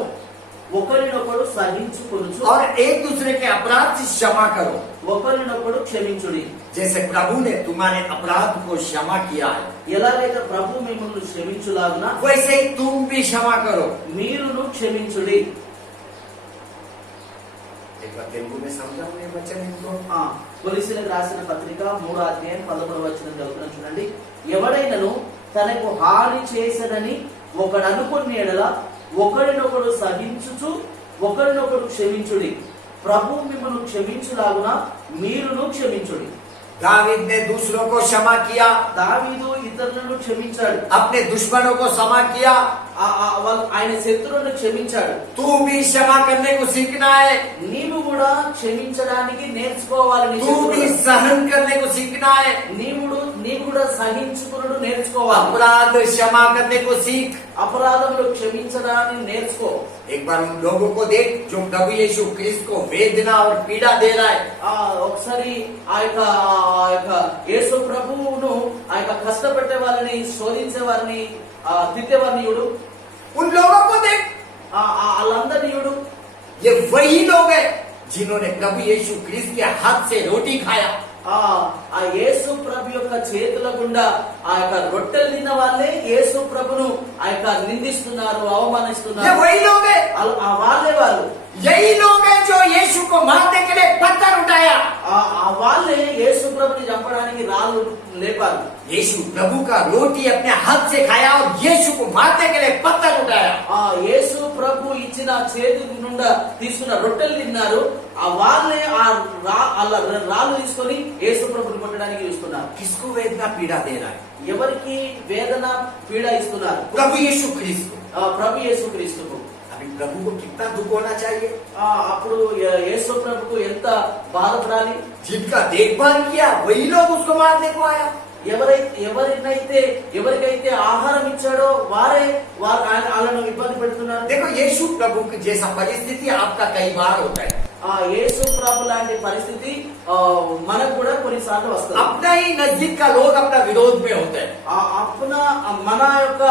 ఒకరినొకడు సహించుకొనుచు और एक दूसरे के अपराध से क्षमा करो, ఒకరినొకడు క్షమించుడి. जैसे प्रभु ने तुम्हारे अपराध को क्षमा किया है, ఎలాగైతే ప్రభు మిమ్మల్ని క్షమించులాగున वैसे ही तुम भी क्षमा करो. మీరును క్షమించుడి. एक बार तेलुगु में समझाओ ये वचन इनको. కొలసీలకు రాసిన పత్రిక 3వ అధ్యాయం 11వ వచనం చదువుతున్నాను చూడండి. ఎవడైనను తనకు హాని చేసనని ఒకడు అనుకుని ఎడల ఒకరినొకడు సహించుచు ఒకరినొకడు క్షమించుడి. ప్రభు మిమ్మల్ని క్షమించులాగున మీరును క్షమించుడి. दावीद ने दूसरों को क्षमा किया, దావీదు ఇతరులను క్షమించాడు. अपने दुश्मनों को क्षमा किया. ఆయన శత్రువులను క్షమించాడు. तू भी क्षमा करने को सीखना है, నీవు కూడా క్షమించడానికి నేర్చుకోవాలి. నీ तू भी శత్రువులను. सहन करने को सीखना है, నీవు కూడా సహించుకునుడు నేర్చుకోవాలి. अपराध क्षमा करने को सीख. అపరాధములు క్షమించడాన్ని నేర్చుకో. एक बार उन लोगों को देख जो प्रभु यीशु क्रिस्त को वेदना और पीड़ा दे रहा है. ఒకసారి ఆ యొక్క యేసు ప్రభువును ఆ యొక్క కష్టపెట్టే వారిని, శోధించే వారిని, తిట్టే వారిని యుడు. उन लोगों को देख, వాళ్ళందరినీ యుడు. ये वही लोग हैं जिन्होंने प्रभु यीशु क्रिस्त के हाथ से रोटी खाया. ఆ యేసు ప్రభు యొక్క చేతుల గుండా ఆ యొక్క రొట్టెలు తిన్న వాళ్ళే యేసు ప్రభును ఆ యొక్క నిందిస్తున్నారు, ये అవమానిస్తున్నారు. वही लोग हैं, ఆ వాళ్ళే వాళ్ళు यही लोग हैं जो यीशु को मारने के लिए पत्थर उठाया। ఆ వాళ్ళే యేసు ప్రభుని చంపడానికి రాళ్ళు లేపారు. यीशु प्रभु का रोटी अपने हाथ से खाया और यीशु को मारने के लिए पत्थर उठाया। ఆ యేసు ప్రభు ఇచ్చిన చేతి నుండి తీసుకున్న రొట్టెలు తిన్నారు. ఆ వాళ్ళే రాళ్ళు తీసుకొని యేసు ప్రభుని కొట్టడానికి చూస్తున్నారు. किसको वेदना पीड़ा दे रहा है? ఎవరికి వేదన పీడ ఇస్తున్నారు? प्रभु यीशु क्रिस्त को। ప్రభు యేసు క్రీస్తుకు. अभी प्रभु को कितना दुख होना चाहिए? అప్పుడు యేసు ప్రభుకు ఎంత బాధపడాలి? जिनका देखभाल किया वही लोग उसको मारने को आया। ఎవరికైతే ఆహారం ఇచ్చాడో వారే వాళ్ళను ఇబ్బంది పెడుతున్నారు. देखो यीशु प्रभु की जैसा परिस्थिति आपका कई बार होता है। యేసు ప్రభు లాంటి పరిస్థితి మనకు కూడా కొన్నిసార్లు వస్తుంది. अपना ही नजदीक का लोग अपना विरोध में होते हैं। మన యొక్క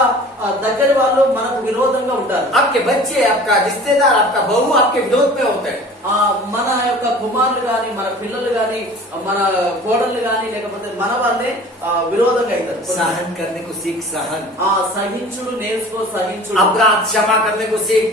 దగ్గర వాళ్ళు మనకు విరోధంగా ఉంటారు. आपके बच्चे, आपका रिश्तेदार, आपका बहू आपके विरोध में होते हैं। మన యొక్క కుమారులు గాని, మన పిల్లలు గాని, మన కోడళ్ళు గాని, లేకపోతే మన వాళ్ళే విరోధంగా అవుతారు. सहन करने को सीख, सहन। సహించుడు నేర్చుకో, సహించుడు. अपराध क्षमा करने को सीख।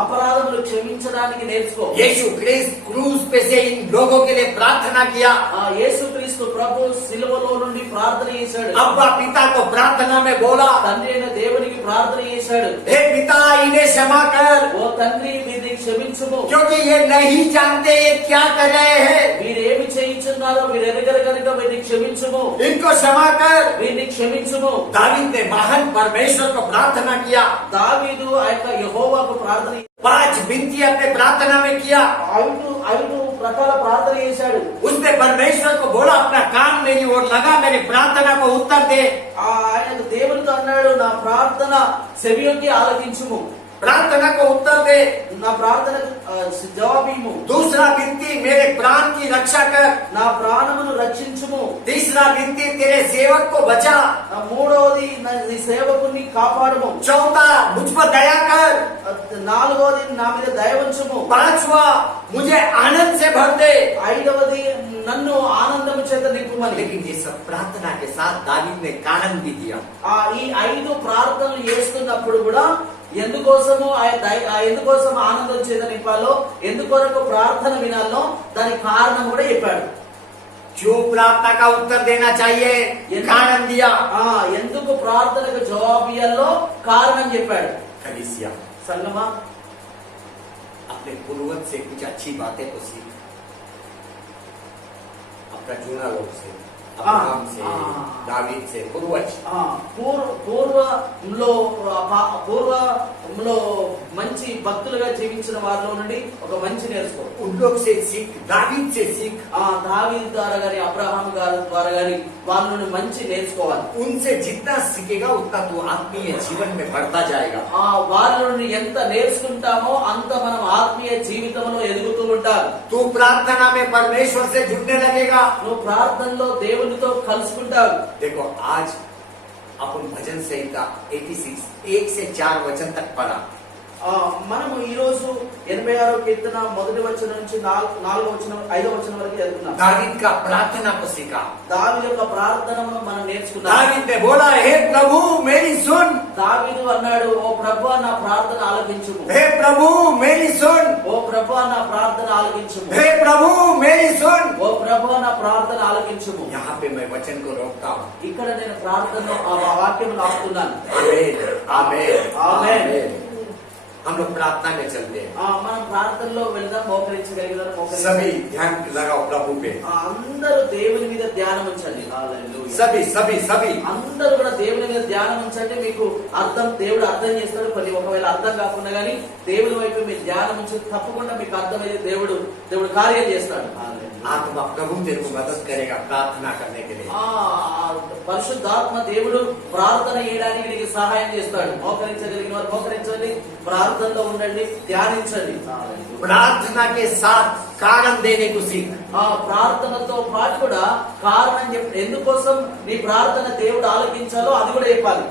అపరాధములు క్షమించడానికి నేర్చుకో. यीशु क्रिस्त क्रूस पे से इन लोगों के लिए प्रार्थना किया। యేసుక్రీస్తు ప్రభు సిలువలో నుండి ప్రార్థన చేశాడు. अब्बा पिता को प्रार्थना में बोला, తండ్రి అయిన దేవునికి ప్రార్థన చేశాడు. हे पिता इन्हें क्षमा कर, ఓ తండ్రి వీరిని క్షమించుము, क्योंकि ये नहीं जानते ये क्या कर रहे हैं। వీరేమి చేయించున్నారో వీరు ఎరగరు కనుక వీరిని క్షమించుము, इनको क्षमा कर। వీరిని క్షమించుము. दावीद ने महान परमेश्वर को प्रार्थना किया। దావీదు ఆ యొక్క యెహోవాకు ప్రార్థన 5 विनती अपने प्रार्थना में किया। ఐదు రకాల ప్రార్థన చేశాడు. उसने परमेश्वर को बोला, अपना कान मेरी ओर लगा, मेरी प्रार्थना को उत्तर दे। ఆయన దేవునితో అన్నాడు, నా ప్రార్థన చెవియొగ్గి ఆలకించుము, प्रार्थना को उत्तर दे। నా ప్రార్థనకు జవాబిము. दूसरा विनती, मेरे प्राण की रक्षा कर। నా ప్రాణమును రక్షించుము. तीसरा विनती, तेरे सेवक को बचा। మూడవది నీ సేవకుని కాపాడుము. चौथा, मुझ पर दया कर। నాలుగవది నా మీద దయ ఉంచుము. पांचवा, मुझे आनंद से भर दे। ఐదవది నన్ను ఆనందము చేత నింపుమని. लेकिन ये सब प्रार्थना के साथ दावीद ने कारण भी दिया। ఈ 5 ప్రార్థనలు చేస్తున్నప్పుడు కూడా ఎందుకోసము ఎందుకోసం ఆనందం చేత నింపాలో, ఎందుకొరకు ప్రార్థన వినాలో దాని కారణం కూడా చెప్పాడు. जो प्रार्थना का उत्तर देना चाहिए, कारण दिया। ఎందుకు ప్రార్థనకు జవాబు ఇయ్యాలో కారణం చెప్పాడు. कलीसिया, సంగమా, अपने पूर्वज से कुछ अच्छी बातें तो सीख। अपना जूना लोग से, अब्राहम से, दावीद से, पूर्वज। పూర్వంలో మంచి భక్తులుగా జీవించిన వారిలో నుండి ఒక మంచి నేర్చుకో. उन लोग से सीख, दावीद से सीख। దావీదు ద్వారా గాని, అబ్రహాం గారి ద్వారా గాని వాళ్ళ నుండి మంచి నేర్చుకోవాలి. उनसे जितना सीखेगा उतना तू आत्मीय जीवन में बढ़ता जाएगा। వాళ్ళ నుండి ఎంత నేర్చుకుంటామో అంత మనం ఆత్మీయ జీవితంలో ఎదుగుతూ ఉంటాం. तू प्रार्थना में परमेश्वर से जुड़ने लगेगा। నువ్వు ప్రార్థనలో దేవునితో కలుసుకుంటావు. देखो आज अपन भजन संहिता 86 1 से 4 वचन तक पढ़ा। మనము ఈ రోజు 86వ కీర్తన మొదటి వచనం నుంచి 4వ వచనం 5వ వచనం వరకు చదువుకున్నాం. दावीद का प्रार्थना को सीखा। దావీదు యొక్క ప్రార్థనను మనం నేర్చుకున్నాం. दावीद ने बोला, हे प्रभु मेरी सुन। దావీదు అన్నాడు, ఓ ప్రభువా నా ప్రార్థన ఆలకించుము. हे प्रभु मेरी सुन। ఓ ప్రభువా నా ప్రార్థన ఆలకించుము. हे प्रभु मेरी सुन। ఓ ప్రభువా నా ప్రార్థన ఆలకించుము. यहाँ पे मैं वचन को रोकता हूँ। ఇక్కడ నేను ప్రార్థన ఆ వాక్యం ఆపుతున్నాను. आमेन, आमेन, आमेन। हम लोग प्रार्थना में चलते हैं। మనం ప్రార్థనలో వెళ్దాం, మోకరించగలిగిన सभी ध्यान लगाओ प्रभु पे। అందరూ దేవుని మీద ధ్యానం ఉంచండి. హల్లెలూయా. सभी सभी सभी అందరూ కూడా దేవుని మీద ధ్యానం ఉంచండి. మీకు దేవుడు అర్థం చేస్తాడు. కొన్ని ఒకవేళ అర్థం కాకుండా గానీ దేవుని వైపు మీరు ధ్యానం ఉంచి తప్పకుండా మీకు అర్థమైతే దేవుడు కార్యం చేస్తాడు. आत्मा प्रभु तेरे को मदद करेगा प्रार्थना करने के लिए। పరిశుద్ధాత్మ దేవుడు ప్రార్థన చేయడానికి నీకు సహాయం చేస్తాడు. మోకరించగలిగిన వారు మోకరించండి, ప్రార్థనలో ఉండండి, ధ్యానించండి. प्रार्थना के साथ कारण देने को सीख। ప్రార్థనతో పాటు కూడా కారణం ఎందుకోసం నీ ప్రార్థన దేవుడు ఆలకించాలో అది కూడా చెప్పాలి.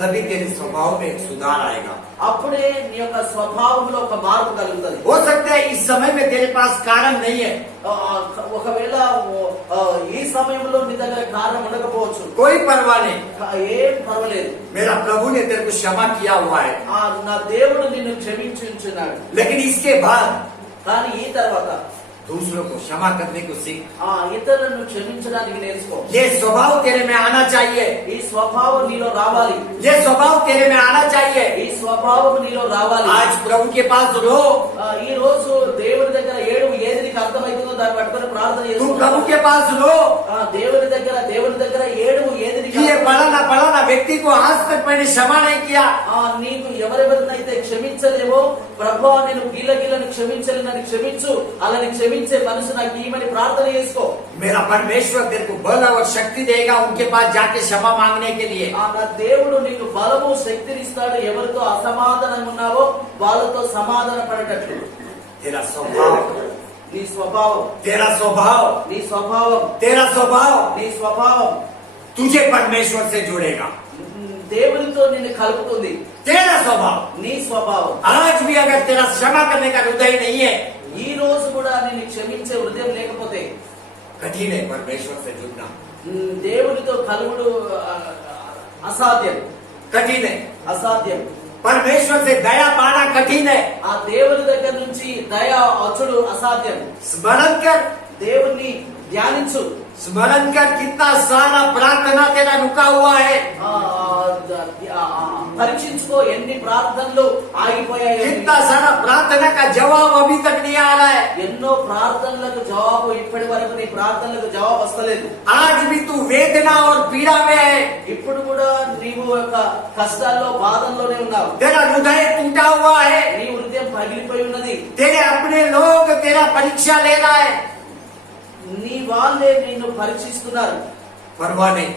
तभी तेरे स्वभाव में एक सुधार आएगा। అప్పుడే నీ యొక్క స్వభావంలో ఒక మార్పు కలుగుతుంది. हो सकता है इस समय में तेरे पास कारण नहीं है, ఒకవేళ ఈ సమయంలో నీ దగ్గర కారణం ఉండకపోవచ్చు. कोई परवाह नहीं, ఏం పర్వాలేదు. मेरा प्रभु ने तेरे को क्षमा किया हुआ है। నా దేవుడు నిన్ను క్షమించి ఉంచున్నాడు. लेकिन इसके बाद కానీ ఈ తర్వాత दूसरों को क्षमा करने को सीख। ఇతరులను క్షమించడానికి నేర్చుకో. ये स्वभाव तेरे में आना चाहिए, ఈ స్వభావం నీలో రావాలి. ये स्वभाव तेरे में आना चाहिए। ఈ స్వభావం నీలో రావాలి. आज प्रभु के पास रो, ఈ రోజు దేవుడి దగ్గర ఏడు ఏది నీకు అర్థమవుతుందో దాన్ని పట్టుకొని ప్రార్థన तू చేసుకో. प्रभु के पास रो దేవుడి దగ్గర ఏడు ఏది నీకు कि ये फलाना व्यक्ति को आज तक मैंने क्षमा नहीं किया, నీకు ఎవరెవరినైతే క్షమించలేవో ప్రభువా నేను గీలను క్షమించలేనని క్షమించు, అలాని క్షమించే మనసు నాకు ఈమని ప్రార్థన చేసుకో. मेरा परमेश्वर तेरे को बल और शक्ति देगा उनके पास जाके क्षमा मांगने के लिए। నా దేవుడు నీకు బలము శక్తిని ఇస్తాడు. ఎవరితో అసమాధానం ఉన్నావో వాళ్ళతో సమాధాన పడేటట్లు. तेरा स्वभाव, నీ స్వభావం, तेरा स्वभाव, నీ స్వభావం, तेरा स्वभाव నీ స్వభావం तुझे परमेश्वर से जोड़ेगा। దేవునితో నిన్ను కలుపుతుంది. तेरा स्वभाव, నీ స్వభావం आज भी अगर तेरा क्षमा करने का हृदय नहीं है, ఈ రోజు కూడా నిన్ను క్షమించే హృదయం లేకపోతే कठिन है परमेश्वर से जुड़ना, దేవునితో కలుగుడు అసాధ్యం. कठिन है। అసాధ్యం. परमेश्वर से दया पाना कठिन है। ఆ దేవుని దగ్గర నుంచి దయ వచ్చుడు అసాధ్యం. स्मरण कर, దేవుణ్ణి ధ్యానించు. स्मरण कर कितना सारा प्रार्थना तेरा रुका हुआ है, పరీక్షించుకో ఎన్ని ప్రార్థనలు ఆగిపోయాయి. कितना सारा प्रार्थना का जवाब अभी तक नहीं आ रहा है। ఎన్నో ప్రార్థనలకు జవాబు ఇప్పటి వరకు నీ ప్రార్థనలకు జవాబు వస్తలేదు. आज भी तू वेदना और पीड़ा में है, ఇప్పుడు కూడా నీవు యొక్క కష్టాల్లో బాధల్లోనే ఉన్నావు. तेरा हृदय टूटा हुआ है, నీ హృదయం పగిలిపోయి ఉన్నది. तेरे अपने लोग तेरा परीक्षा ले रहा है। నీ వాళ్ళే నిన్ను పరీక్షిస్తున్నారు. परवाह नहीं,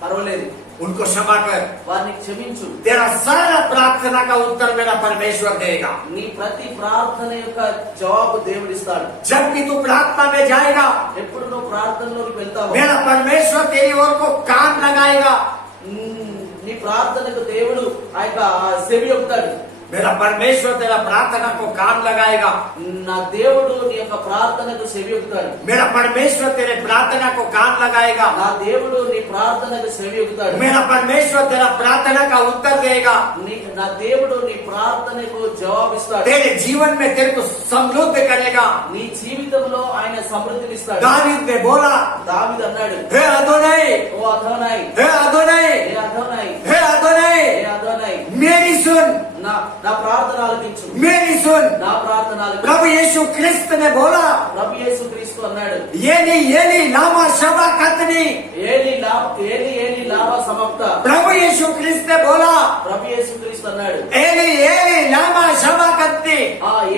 పర్వాలేదు, उनको क्षमा कर। వారిని క్షమించు. तेरा सारा प्रार्थना का उत्तर मेरा परमेश्वर देगा। నీ ప్రతి ప్రార్థన యొక్క జవాబు దేవుడిస్తాడు. जब भी तू प्रार्थना में जाएगा, ఎప్పుడు నువ్వు ప్రార్థనలోకి వెళ్తావు मेरा परमेश्वर तेरी ओर को कान लगाएगा। నీ ప్రార్థనకు దేవుడు ఆ యొక్క చెవి చెప్తాడు. मेरा परमेश्वर तेरा प्रार्थना को कान लगाएगा। నా దేవుడు నీ యొక్క ప్రార్థనకు చెవి చెప్తాడు. मेरा परमेश्वर तेरे प्रार्थना को कान लगाएगा। నా దేవుడు నీ ప్రార్థనకు చెవి చెప్తాడు. मेरा परमेश्वर तेरा प्रार्थना का उत्तर देगा। నా దేవుడు నీ ప్రార్థనకు జవాబిస్తాడు. तेरे जीवन में तेरे को समृद्ध करेगा। నీ జీవితంలో ఆయన సమృద్ధినిస్తాడు. दावीद ने बोला, దావీదు అన్నాడు, हे अदोनाई, ఓ అదోనాయి, हे अदोनाई, ఏ అదోనాయి, हे अदोनाई, ఏ అదోనాయి, मेरी सुन, నా ప్రార్థన ఆలకించు, मेरी सुन। నా ప్రార్థన ఆలకించు. प्रभु यीशु क्रिस्त ने बोला, ప్రభు యేసు క్రీస్తు అన్నాడు, येली लामा शबा कतनी। ఏలి లావా సమాప్త. प्रभु यीशु क्रिस्त ने बोला, ప్రభు యేసు క్రీస్తు అన్నాడు, एली लामा शबा कतनी।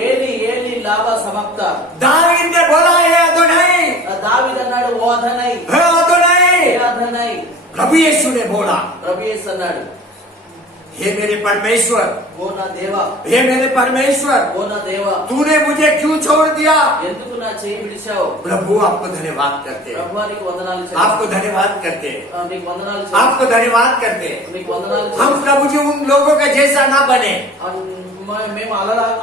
ఏలి లావా సమాప్త. दावीद ने बोला, हे अदोनाई, దావీదు అన్నాడు, ఓ అదోనాయి, हे अदोनाई। ఏ అదోనాయి. प्रभु यीशु ने बोला, ప్రభు యేసు అన్నాడు, हे मेरे परमेश्वर, ఓ నా దేవా, हे मेरे परमेश्वर, ఓ నా దేవా, तूने मुझे क्यों छोड़ दिया। ఎందుకు నా చేయి విడిచావు. प्रभु आपको धन्यवाद करते हैं, ప్రభువా నీకు వందనాలు आपको చెల్లిస్తాను. धन्यवाद करते हैं, నీకు వందనాలు आपको धन्यवाद करते हैं। నీకు వందనాలు हम प्रभु जी उन लोगों का जैसा ना बने మేము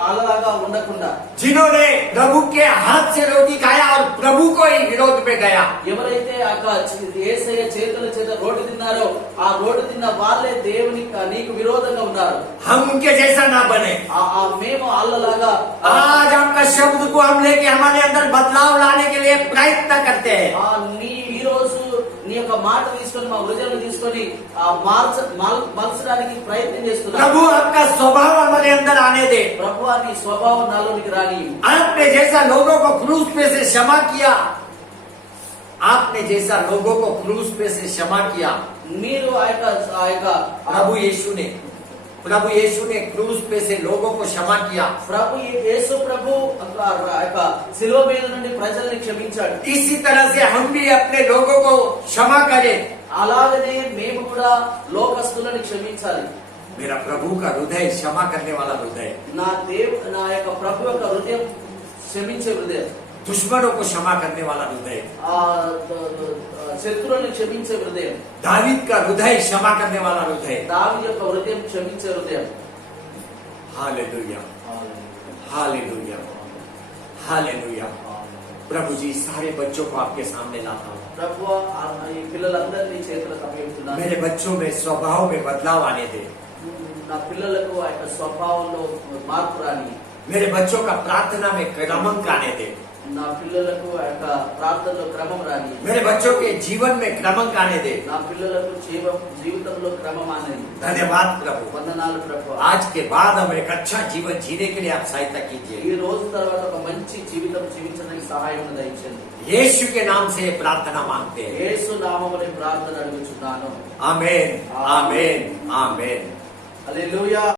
అలలాగా ఉండకుండా, जिन्होंने प्रभु के हाथ से रोटी खाया और प्रभु को ही विरोध में गया। ఎవరైతే యేసయ్య చేతుల చేత రోడ్డు తిన్నారో ఆ రోడ్డు తిన్న వాళ్ళే దేవుని నీకు విరోధంగా ఉన్నారు. हम उनके जैसा ना बने। మేము అల్లలాగా आज आपका शब्द को हम लेके हमारे अंदर बदलाव लाने के लिए प्रयत्न करते हैं। ఈ రోజు నీ యొక్క మాట తీసుకొని మా హృదయాన్ని తీసుకొని మలచడానికి ప్రయత్నం చేస్తున్నాం. प्रभु आपका स्वभाव हमारे अंदर आने दे। ప్రభువా నీ స్వభావం నాలోనికి రాని. आपने जैसा लोगों को क्रूस पे से क्षमा किया, आपने जैसा लोगों को क्रूस पे से क्षमा किया, మీరు ఆ యొక్క प्रभु यीशु ने क्रूस पे से लोगों को क्षमा किया। యేసు ప్రభు ఆ యొక్క శిలువ మీద నుండి ప్రజల్ని క్షమించాడు. इसी तरह से हम भी अपने लोगों को क्षमा करें। అలాగనే మేము కూడా లోకస్తులని క్షమించాలి. मेरा प्रभु का हृदय क्षमा करने वाला हृदय। నా యొక్క ప్రభు యొక్క హృదయం క్షమించే హృదయం. दुश्मनों को क्षमा करने वाला हृदय, ఆ శత్రువులను క్షమించే హృదయం, दावीद का हृदय क्षमा करने वाला हृदय। దావీదు యొక్క హృదయం క్షమించే హృదయం. Hallelujah, hallelujah, hallelujah. प्रभु जी सारे बच्चों को आपके सामने लाता हूँ। ప్రభువా, ఈ పిల్లలందరినీ చేతులకు అప్పగిస్తున్నాను. मेरे बच्चों में स्वभाव में बदलाव आने दे। నా పిల్లలకు ఆ యొక్క స్వభావంలో మార్పు రాని. मेरे बच्चों का प्रार्थना में क्रमंक आने दे। నా పిల్లలకు ఆ యొక్క ప్రార్థనలో క్రమం రాని. मेरे बच्चों के जीवन में क्रमंक आने दे। నా పిల్లలకు జీవితంలో క్రమం అనేది. धन्यवाद प्रभु। వందనాలు ప్రభువా. आज के बाद हम एक अच्छा जीवन जीने के लिए आप सहायता कीजिए। ఈ రోజు తర్వాత ఒక మంచి జీవితం జీవించడానికి సహాయం దయచేయండి. यीशु के नाम से ये प्रार्थना मांगते हैं। యేసు నామములో ప్రార్థన అడుగుచున్నాను. आमेन, आमेन, आमेन। హల్లెలూయా.